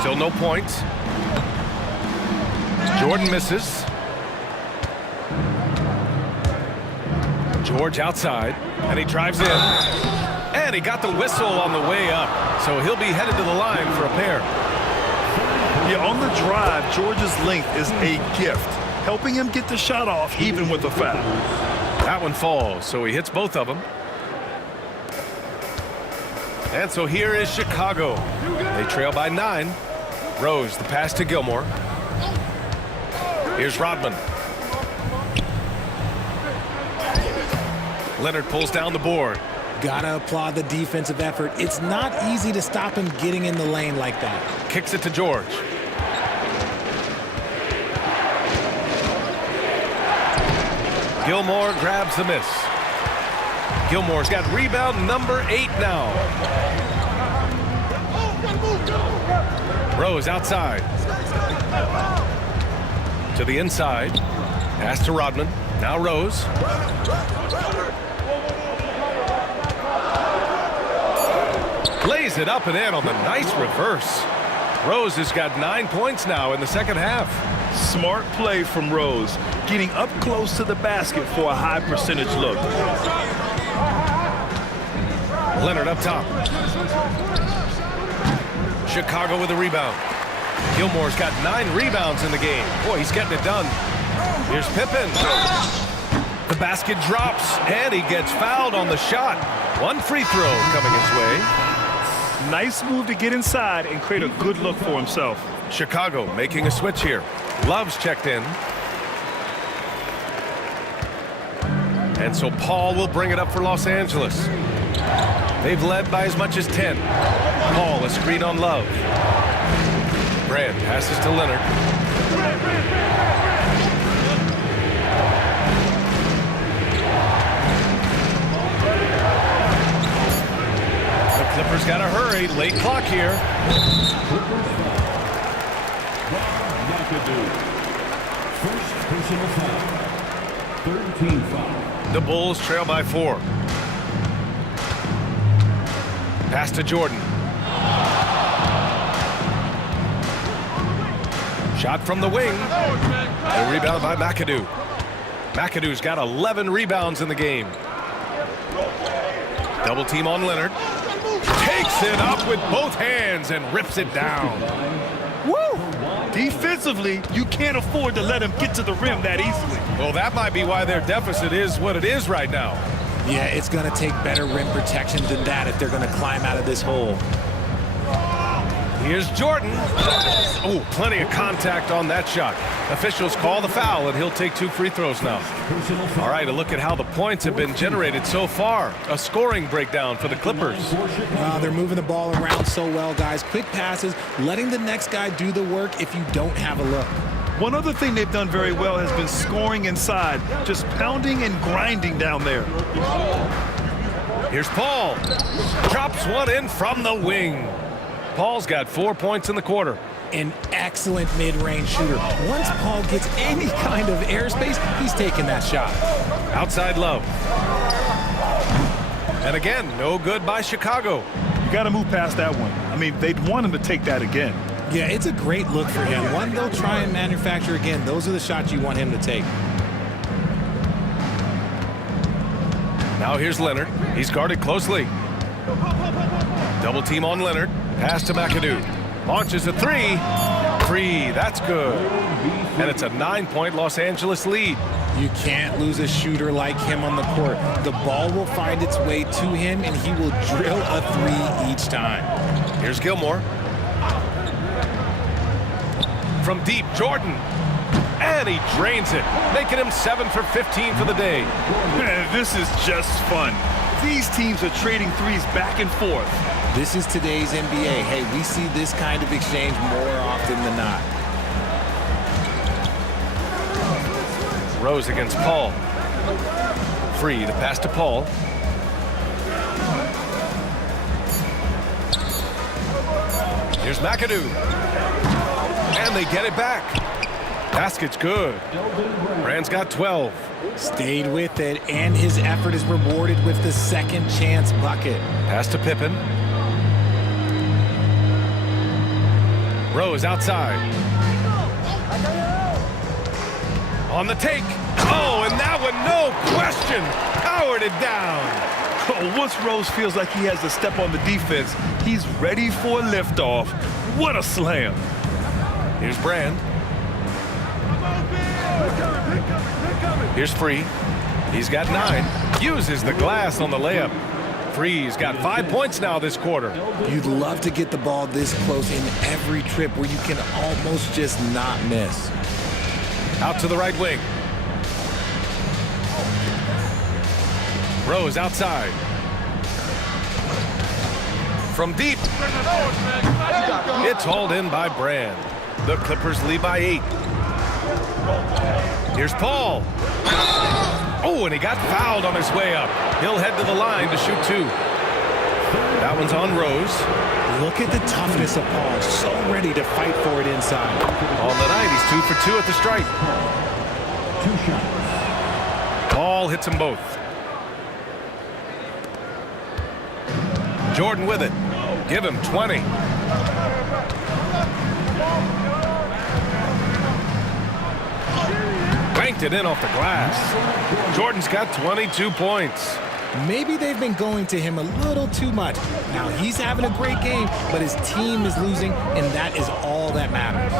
Still no points. Jordan misses. George outside, and he drives in. And he got the whistle on the way up, so he'll be headed to the line for a pair. Yeah, on the drive, George's length is a gift, helping him get the shot off even with a foul. That one falls, so he hits both of them. And so here is Chicago. They trail by 9. Rose, the pass to Gilmore. Here's Rodman. Leonard pulls down the board. Gotta applaud the defensive effort. It's not easy to stop him getting in the lane like that. Kicks it to George. Gilmore grabs the miss. Gilmore's got rebound number 8 now. Rose outside. To the inside. Pass to Rodman. Now Rose. Lays it up and in on the nice reverse. Rose has got 9 points now in the second half. Smart play from Rose, getting up close to the basket for a high percentage look. Leonard up top. Chicago with a rebound. Gilmore's got 9 rebounds in the game. Boy, he's getting it done. Here's Pippen. The basket drops, and he gets fouled on the shot. 1 free throw coming his way. Nice move to get inside and create a good look for himself. Chicago making a switch here. Love's checked in. And so Paul will bring it up for Los Angeles. They've led by as much as 10. Paul, a screen on Love. Brand passes to Leonard. The Clippers got to hurry. Late clock here. First personal foul. 13 foul. The Bulls trail by 4. Pass to Jordan. Shot from the wing. A rebound by McAdoo. McAdoo's got 11 rebounds in the game. Double team on Leonard. Takes it up with both hands and rips it down. Woo! Defensively, you can't afford to let him get to the rim that easily. Well, that might be why their deficit is what it is right now. Yeah, it's going to take better rim protection than that if they're going to climb out of this hole. Here's Jordan. Oh, plenty of contact on that shot. Officials call the foul, and he'll take 2 free throws now. All right, a look at how the points have been generated so far. A scoring breakdown for the Clippers. They're moving the ball around so well, guys. Quick passes, letting the next guy do the work if you don't have a look. One other thing they've done very well has been scoring inside, just pounding and grinding down there. Here's Paul. Drops one in from the wing. Paul's got 4 points in the quarter. An excellent mid-range shooter. Once Paul gets any kind of airspace, he's taking that shot. Outside Love. And again, no good by Chicago. You got to move past that one. I mean, they'd want him to take that again. Yeah, it's a great look for him. One they'll try and manufacture again. Those are the shots you want him to take. Now here's Leonard. He's guarded closely. Double team on Leonard. Pass to McAdoo. Launches a 3. Free. That's good. And it's a 9-point Los Angeles lead. You can't lose a shooter like him on the court. The ball will find its way to him, and he will drill a 3 each time. Here's Gilmore. From deep, Jordan. And he drains it, making him 7 for 15 for the day. Man, this is just fun. These teams are trading threes back and forth. This is today's NBA. Hey, we see this kind of exchange more often than not. Rose against Paul. Free, the pass to Paul. Here's McAdoo. And they get it back. Basket's good. Brand's got 12. Stayed with it, and his effort is rewarded with the second chance bucket. Pass to Pippen. Rose outside. On the take. Oh, and that one, no question, powered it down. Oh, once Rose feels like he has to step on the defense, he's ready for a liftoff. What a slam. Here's Brand. Here's Free. He's got 9. Uses the glass on the layup. Free's got 5 points now this quarter. You'd love to get the ball this close in every trip where you can almost just not miss. Out to the right wing. Rose outside. From deep. It's hauled in by Brand. The Clippers lead by 8. Here's Paul. Oh, and he got fouled on his way up. He'll head to the line to shoot 2. That one's on Rose. Look at the toughness of Paul. So ready to fight for it inside. On the night, he's 2 for 2 at the stripe. 2 shots. Paul hits them both. Jordan with it. Give him 20. Banked it in off the glass. Jordan's got 22 points. Maybe they've been going to him a little too much. Now he's having a great game, but his team is losing, and that is all that matters.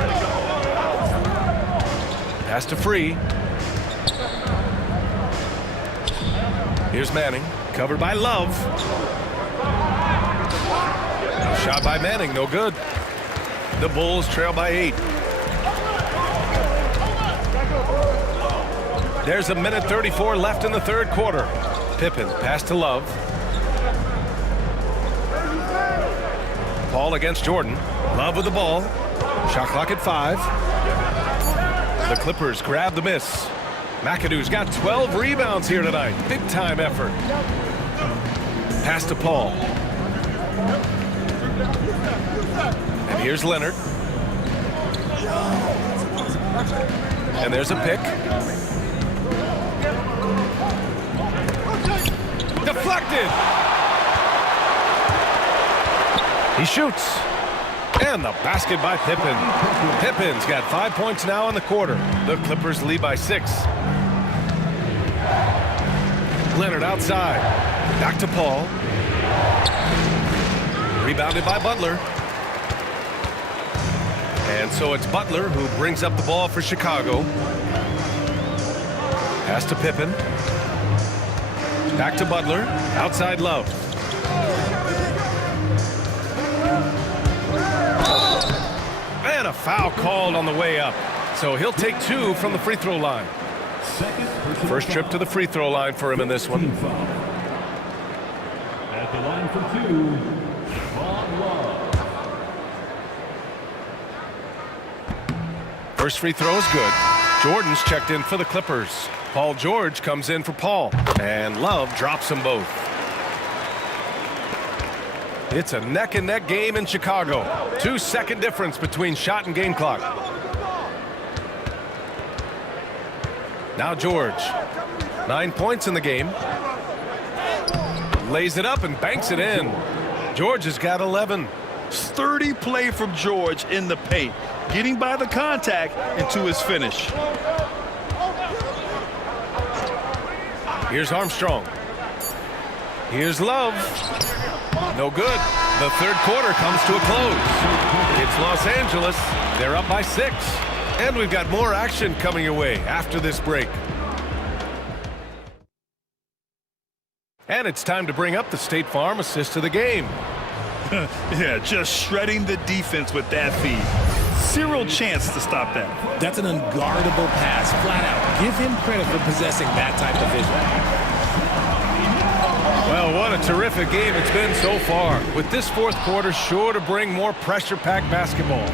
Pass to Free. Here's Manning, covered by Love. Shot by Manning, no good. The Bulls trail by 8. There's a minute 34 left in the third quarter. Pippen pass to Love. Paul against Jordan. Love with the ball. Shot clock at 5. The Clippers grab the miss. McAdoo's got 12 rebounds here tonight. Big time effort. Pass to Paul. And here's Leonard. And there's a pick. Deflected. He shoots. And the basket by Pippen. Pippen's got 5 points now in the quarter. The Clippers lead by 6. Leonard outside. Back to Paul. Rebounded by Butler. And so it's Butler who brings up the ball for Chicago. Pass to Pippen. Back to Butler. Outside Love. And a foul called on the way up. So he'll take 2 from the free throw line. First trip to the free throw line for him in this one. At the line for 2, Von Love. First free throw is good. Jordan's checked in for the Clippers. Paul George comes in for Paul. And Love drops them both. It's a neck-and-neck game in Chicago. 2-second difference between shot and game clock. Now George. 9 points in the game. Lays it up and banks it in. George has got 11. Sturdy play from George in the paint, getting by the contact and to his finish. Here's Armstrong. Here's Love. No good. The third quarter comes to a close. It's Los Angeles. They're up by 6. And we've got more action coming your way after this break. And it's time to bring up the State Farm assist of the game. Yeah, just shredding the defense with that feed. Zero chance to stop that. That's an unguardable pass, flat out. Give him credit for possessing that type of vision. Well, what a terrific game it's been so far. With this fourth quarter sure to bring more pressure-packed basketball.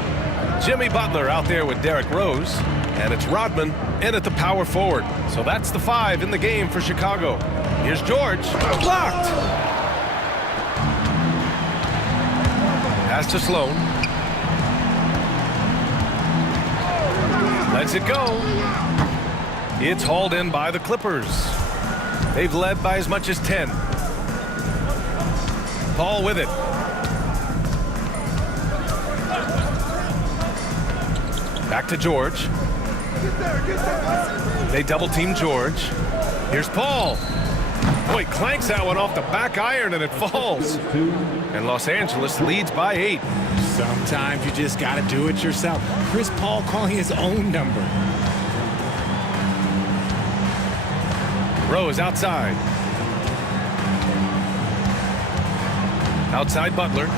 Jimmy Butler out there with Derrick Rose. And it's Rodman in at the power forward. So that's the 5 in the game for Chicago. Here's George. Blocked. Pass to Sloan. Lets it go. It's hauled in by the Clippers. They've led by as much as 10. Paul with it. Back to George. They double team George. Here's Paul. Boy, clanks that one off the back iron and it falls. And Los Angeles leads by 8. Sometimes you just got to do it yourself. Chris Paul calling his own number. Rose outside. Outside Butler.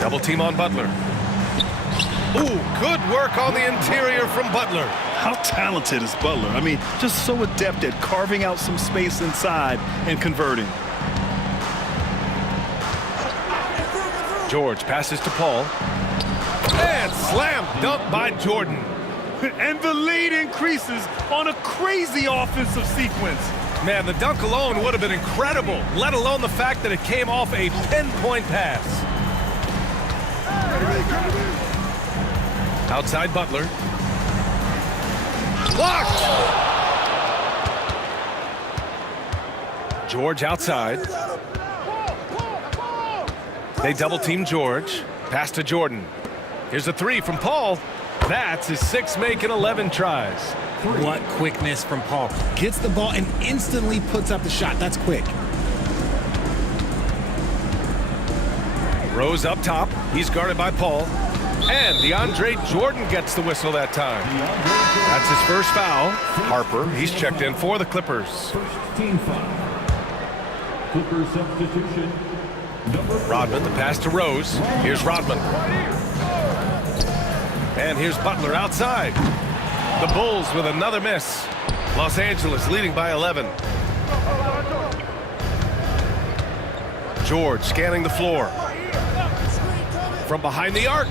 Double team on Butler. Ooh, good work on the interior from Butler. How talented is Butler? I mean, just so adept at carving out some space inside and converting. George passes to Paul. And slam dunk by Jordan. And the lead increases on a crazy offensive sequence. Man, the dunk alone would have been incredible, let alone the fact that it came off a pinpoint pass. Outside Butler. Blocked! George outside. They double team George. Pass to Jordan. Here's a three from Paul. That's his 6 making 11 tries. What quickness from Paul. Gets the ball and instantly puts up the shot. That's quick. Rose up top. He's guarded by Paul. And DeAndre Jordan gets the whistle that time. That's his first foul. Harper, he's checked in for the Clippers. First team foul. Clippers substitution. Rodman, the pass to Rose. Here's Rodman. And here's Butler outside. The Bulls with another miss. Los Angeles leading by 11. George scanning the floor. From behind the arc.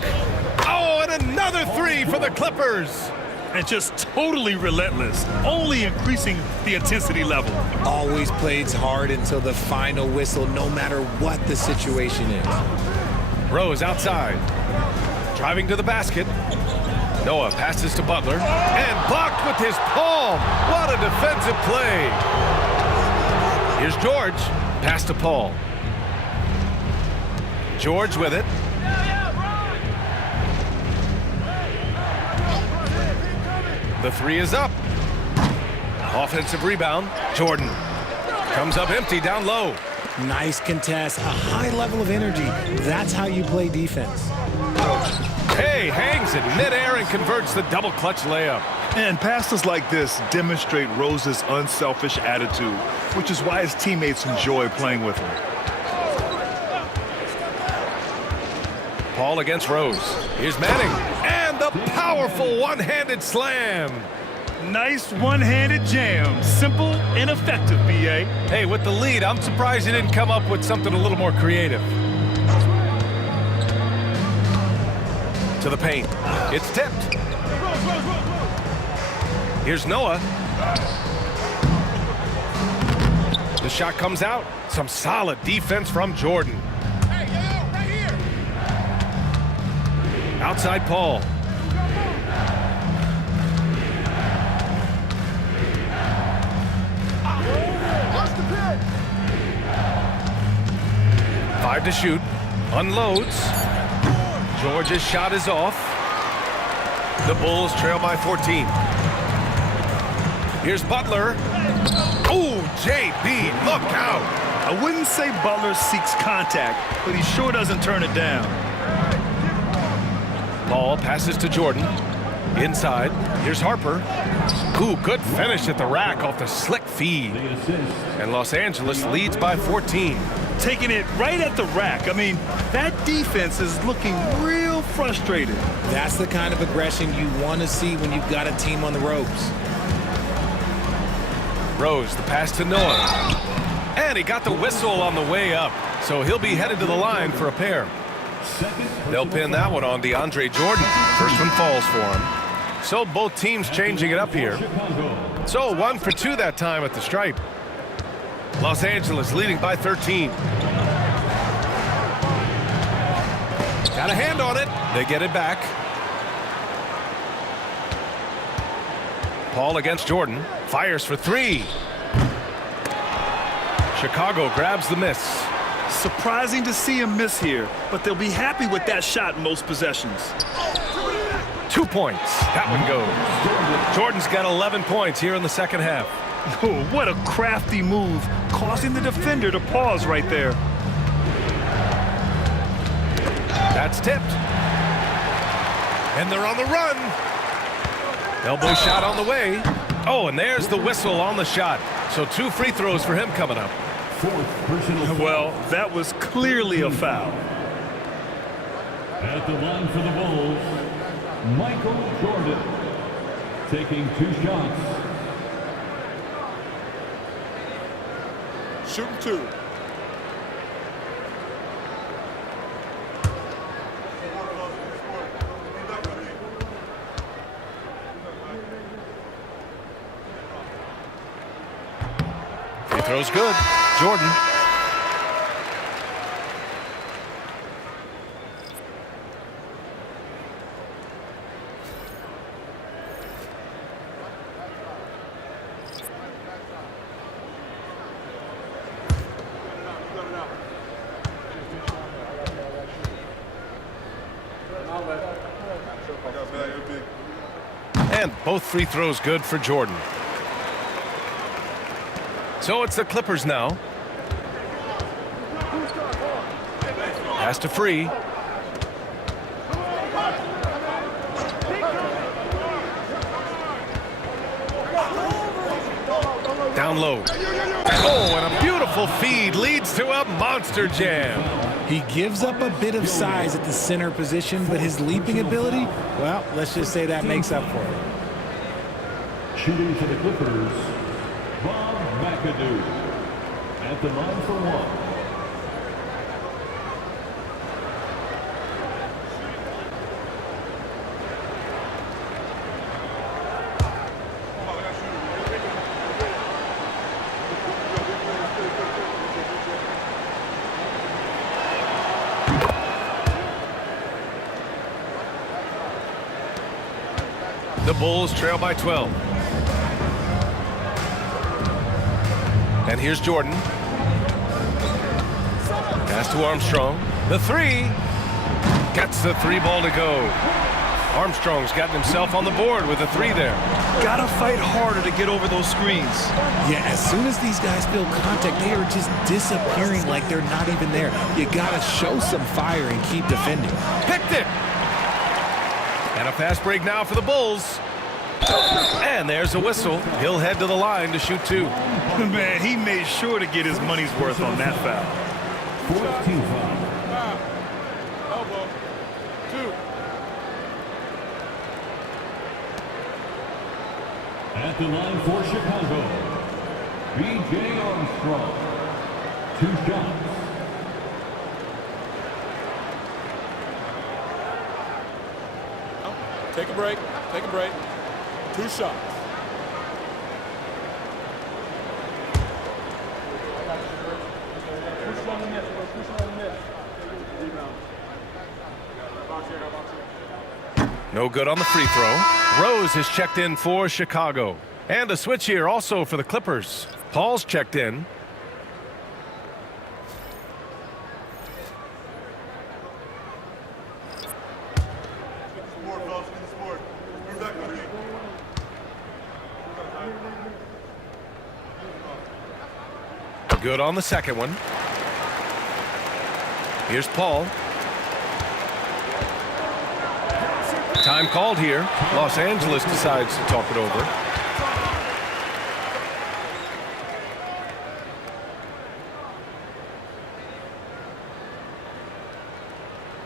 Oh, and another three for the Clippers. And just totally relentless, only increasing the intensity level. Always plays hard until the final whistle, no matter what the situation is. Rose outside. Driving to the basket. Noah passes to Butler. And blocked with his palm. What a defensive play. Here's George. Pass to Paul. George with it. The three is up. Offensive rebound. Jordan comes up empty down low. Nice contest, a high level of energy. That's how you play defense. Hey, hangs it midair and converts the double clutch layup. And passes like this demonstrate Rose's unselfish attitude, which is why his teammates enjoy playing with him. Paul against Rose. Here's Manning. And the powerful one-handed slam. Nice one-handed jam. Simple and effective, B.A. Hey, with the lead, I'm surprised he didn't come up with something a little more creative. To the paint. It's tipped. Here's Noah. The shot comes out. Some solid defense from Jordan. Outside Paul. Five to shoot. Unloads. George's shot is off. The Bulls trail by 14. Here's Butler. Oh, JB, look out. I wouldn't say Butler seeks contact, but he sure doesn't turn it down. Ball passes to Jordan. Inside. Here's Harper. Ooh, good finish at the rack off the slick feed. And Los Angeles leads by 14. Taking it right at the rack. I mean, that defense is looking real frustrated. That's the kind of aggression you want to see when you've got a team on the ropes. Rose, the pass to Noah. And he got the whistle on the way up. So he'll be headed to the line for a pair. They'll pin that one on DeAndre Jordan. First one falls for him. So both teams changing it up here. So 1 for 2 that time at the stripe. Los Angeles leading by 13. Got a hand on it. They get it back. Paul against Jordan. Fires for 3. Chicago grabs the miss. Surprising to see him miss here, but they'll be happy with that shot in most possessions. 2 points. That one goes. Jordan's got 11 points here in the second half. Oh, what a crafty move, causing the defender to pause right there. That's tipped. And they're on the run. Elbow shot on the way. Oh, and there's the whistle on the shot. So 2 free throws for him coming up. Well, that was clearly a foul. At the line for the Bulls, Michael Jordan taking 2 shots. Shooting 2. throw's good. Jordan. And both free throws good for Jordan. So it's the Clippers now. Pass to Free. Down low. Oh, and a beautiful feed leads to a monster jam. He gives up a bit of size at the center position, but his leaping ability, well, let's just say that makes up for it. Shooting for the Clippers, Bob McAdoo. At the line for one. The Bulls trail by 12. And here's Jordan. Pass to Armstrong. The three. Gets the three ball to go. Armstrong's gotten himself on the board with a three there. Gotta fight harder to get over those screens. Yeah, as soon as these guys feel contact, they are just disappearing like they're not even there. You gotta show some fire and keep defending. Picked it. And a fast break now for the Bulls. And there's a whistle. He'll head to the line to shoot two. Man, he made sure to get his money's worth on that foul. 14 foul. Elbow. 2. At the line for Chicago, B.J. Armstrong. 2 shots. Take a break. Take a break. 2 shots. No good on the free throw. Rose is checked in for Chicago. And a switch here also for the Clippers. Paul's checked in. Good on the second one. Here's Paul. Time called here. Los Angeles decides to talk it over.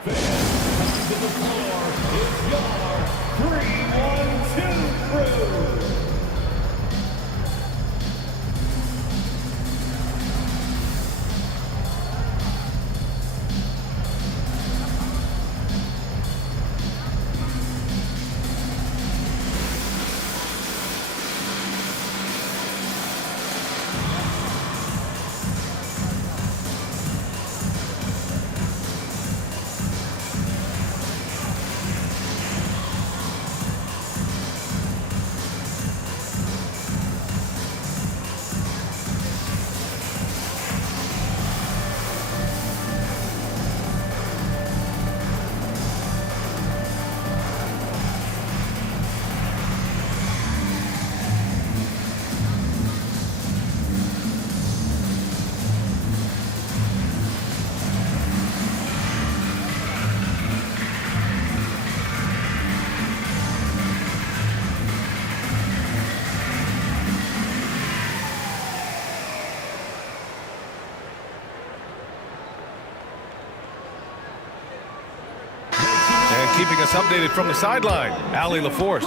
To the floor, it's your 3-1-2 crew. Keeping us updated from the sideline, Allie LaForce.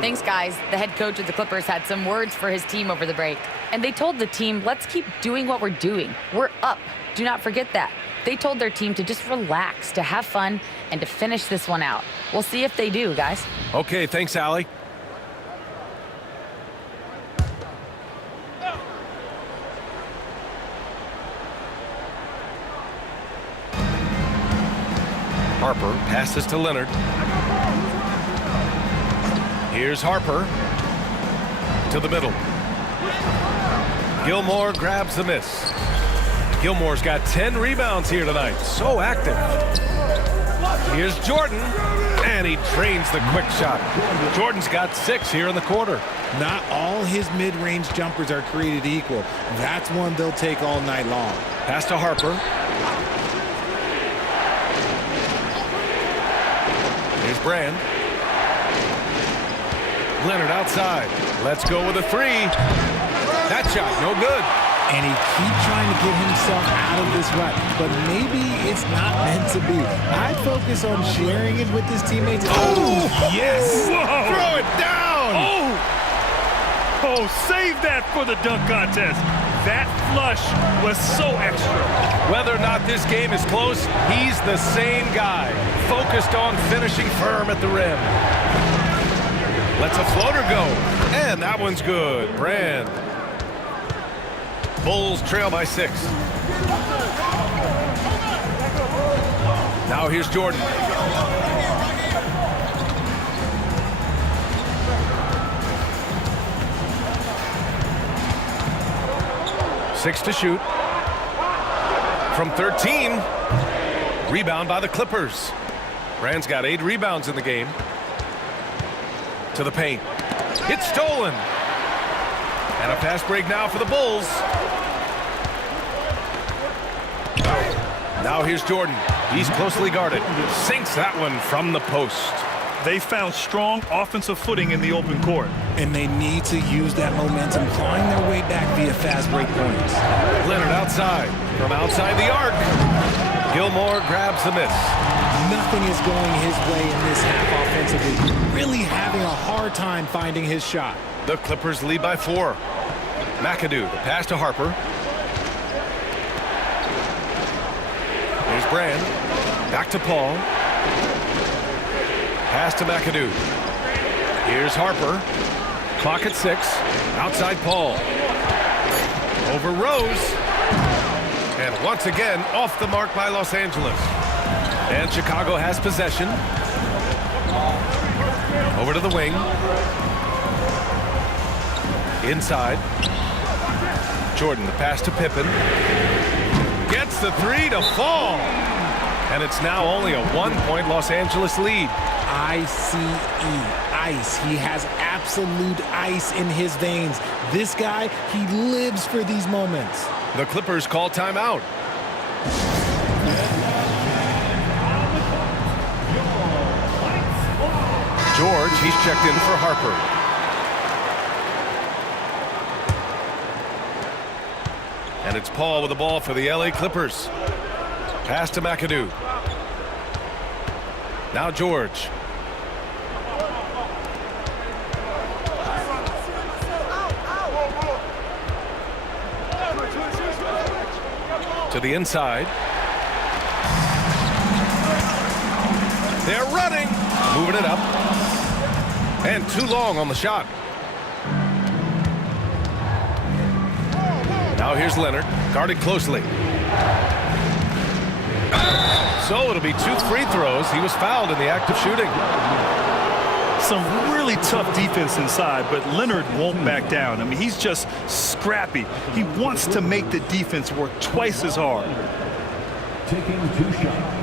Thanks, guys. The head coach of the Clippers had some words for his team over the break. And they told the team, let's keep doing what we're doing. We're up. Do not forget that. They told their team to just relax, to have fun, and to finish this one out. We'll see if they do, guys. Okay, thanks, Allie. Harper passes to Leonard. Here's Harper to the middle. Gilmore grabs the miss. Gilmore's got 10 rebounds here tonight. So active. Here's Jordan, and he drains the quick shot. Jordan's got 6 here in the quarter. Not all his mid-range jumpers are created equal. That's one they'll take all night long. Pass to Harper. Here's Brand. Leonard outside. Let's go with a 3. That shot, no good. And he keeps trying to get himself out of this rut, but maybe it's not meant to be. I'd focus on sharing it with his teammates. Oh, yes! Whoa. Throw it down! Oh, save that for the dunk contest. That flush was so extra. Whether or not this game is close, he's the same guy, focused on finishing firm at the rim. Lets a floater go, and that one's good. Brand. Bulls trail by 6. Now here's Jordan. Six to shoot. From 13. Rebound by the Clippers. Brand's got 8 rebounds in the game. To the paint. It's stolen. And a fast break now for the Bulls. Now here's Jordan. He's closely guarded. Sinks that one from the post. They found strong offensive footing in the open court. And they need to use that momentum, clawing their way back via fast break points. Leonard outside. From outside the arc. Gilmore grabs the miss. Nothing is going his way in this half offensively. Really having a hard time finding his shot. The Clippers lead by 4. McAdoo, the pass to Harper. Here's Brand. Back to Paul. Pass to McAdoo. Here's Harper. Clock at 6. Outside Paul. Over Rose. And once again, off the mark by Los Angeles. And Chicago has possession. Over to the wing. Inside. Jordan, the pass to Pippen. Gets the 3 to fall. And it's now only a 1-point Los Angeles lead. ICE, ice. He has absolute ice in his veins. This guy, he lives for these moments. The Clippers call timeout. George, he's checked in for Harper. And it's Paul with the ball for the LA Clippers. Pass to McAdoo. Now George. To the inside. They're running. Moving it up. And too long on the shot. Now here's Leonard, guarded closely. So it'll be 2 free throws. He was fouled in the act of shooting. Some really tough defense inside, but Leonard won't back down. I mean, he's just scrappy. He wants to make the defense work twice as hard. Taking 2 shots.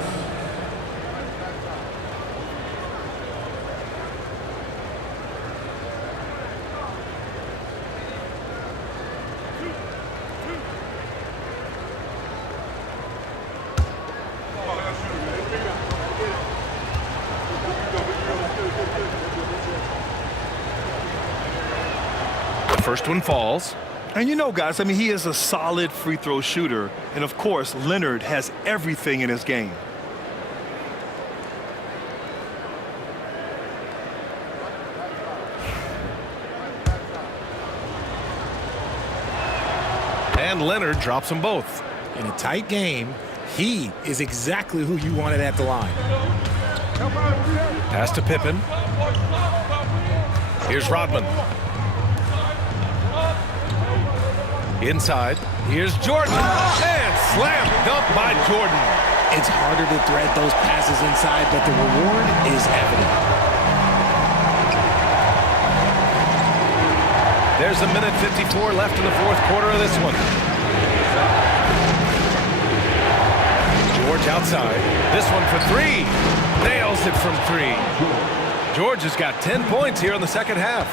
First one falls. And you know, guys, I mean, he is a solid free throw shooter. And, of course, Leonard has everything in his game. And Leonard drops them both. In a tight game, he is exactly who you wanted at the line. Pass to Pippen. Here's Rodman. Inside. Here's Jordan. And slam dunk by Jordan. it's harder to thread those passes inside, but the reward is evident. There's a minute 54 left in the fourth quarter of this one. George outside. This one for three. Nails it from three. George has got 10 points here in the second half.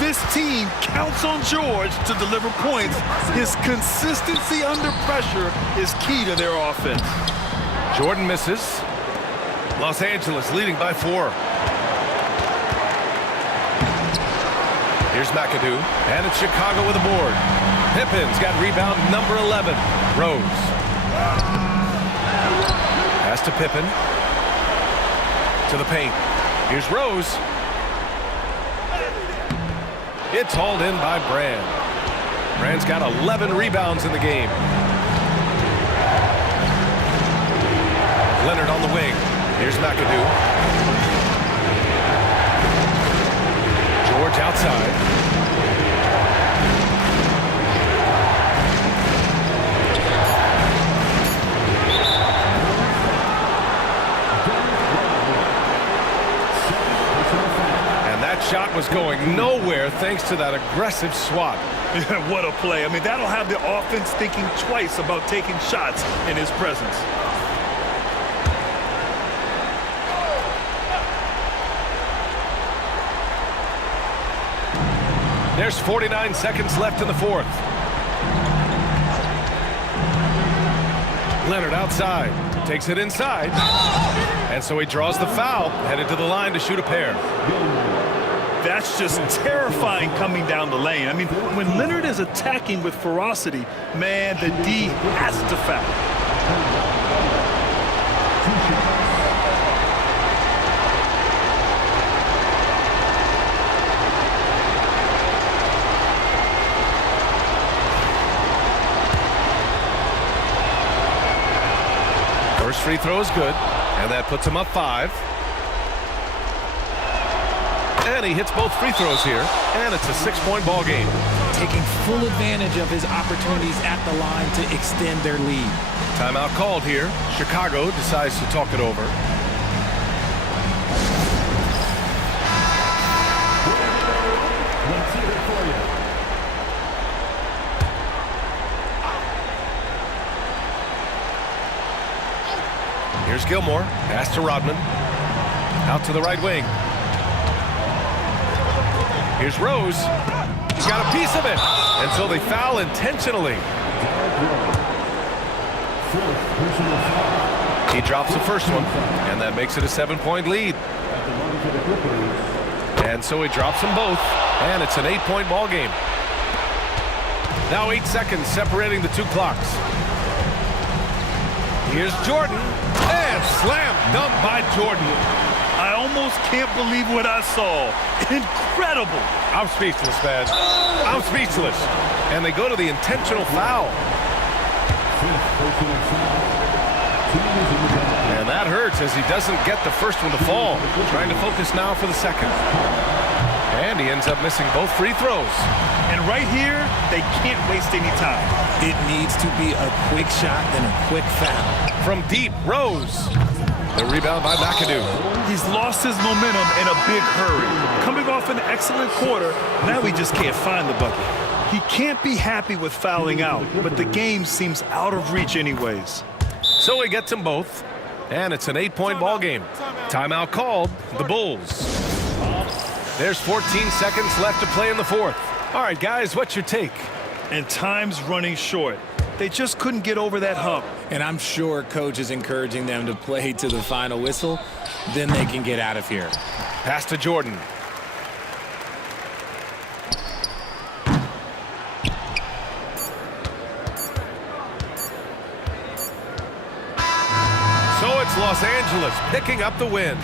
This team counts on George to deliver points. His consistency under pressure is key to their offense. Jordan misses. Los Angeles leading by 4. Here's McAdoo, and it's Chicago with a board. Pippen's got rebound number 11. Rose. Pass to Pippen. To the paint. Here's Rose. It's hauled in by Brand. Brand's got 11 rebounds in the game. Leonard on the wing. Here's McAdoo. George outside. Shot was going nowhere thanks to that aggressive swat. What a play. I mean, that'll have the offense thinking twice about taking shots in his presence. There's 49 seconds left in the fourth. Leonard outside. Takes it inside. And so he draws the foul, headed to the line to shoot a pair. That's just terrifying coming down the lane. I mean, when Leonard is attacking with ferocity, man, the D has to foul. First free throw is good, and that puts him up 5. And he hits both free throws here, and it's a 6-point ball game. Taking full advantage of his opportunities at the line to extend their lead. Timeout called here. Chicago decides to talk it over. Let's hear it for you. Here's Gilmore. Pass to Rodman. Out to the right wing. Here's Rose. He's got a piece of it. And so they foul intentionally. He drops the first one, and that makes it a 7-point lead. And so he drops them both, and it's an 8-point ball game. Now 8 seconds separating the two clocks. Here's Jordan, and slam dunk by Jordan. I almost can't believe what I saw. Incredible. I'm speechless, man. I'm speechless. And they go to the intentional foul. And that hurts as he doesn't get the first one to fall. Trying to focus now for the second. And he ends up missing both free throws. And right here, they can't waste any time. It needs to be a quick shot, then a quick foul. From deep, Rose. The rebound by McAdoo. He's lost his momentum in a big hurry. Coming off an excellent quarter, now he just can't find the bucket. He can't be happy with fouling out, but the game seems out of reach anyways. So he gets them both, and it's an 8-point ball game. Timeout called, the Bulls. There's 14 seconds left to play in the fourth. All right, guys, what's your take? And time's running short. They just couldn't get over that hump. And I'm sure coach is encouraging them to play to the final whistle. Then they can get out of here. Pass to Jordan. So it's Los Angeles picking up the win.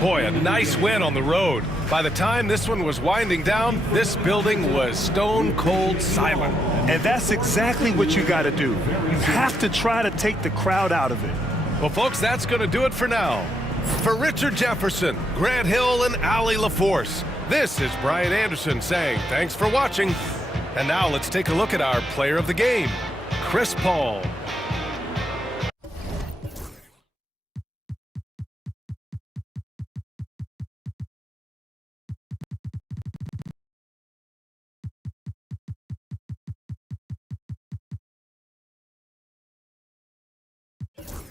Boy, a nice win on the road. By the time this one was winding down, this building was stone cold silent. And that's exactly what you got to do. You have to try to take the crowd out of it. Well, folks, that's going to do it for now. For Richard Jefferson, Grant Hill, and Allie LaForce, this is Brian Anderson saying thanks for watching. And now let's take a look at our player of the game, Chris Paul. Rose.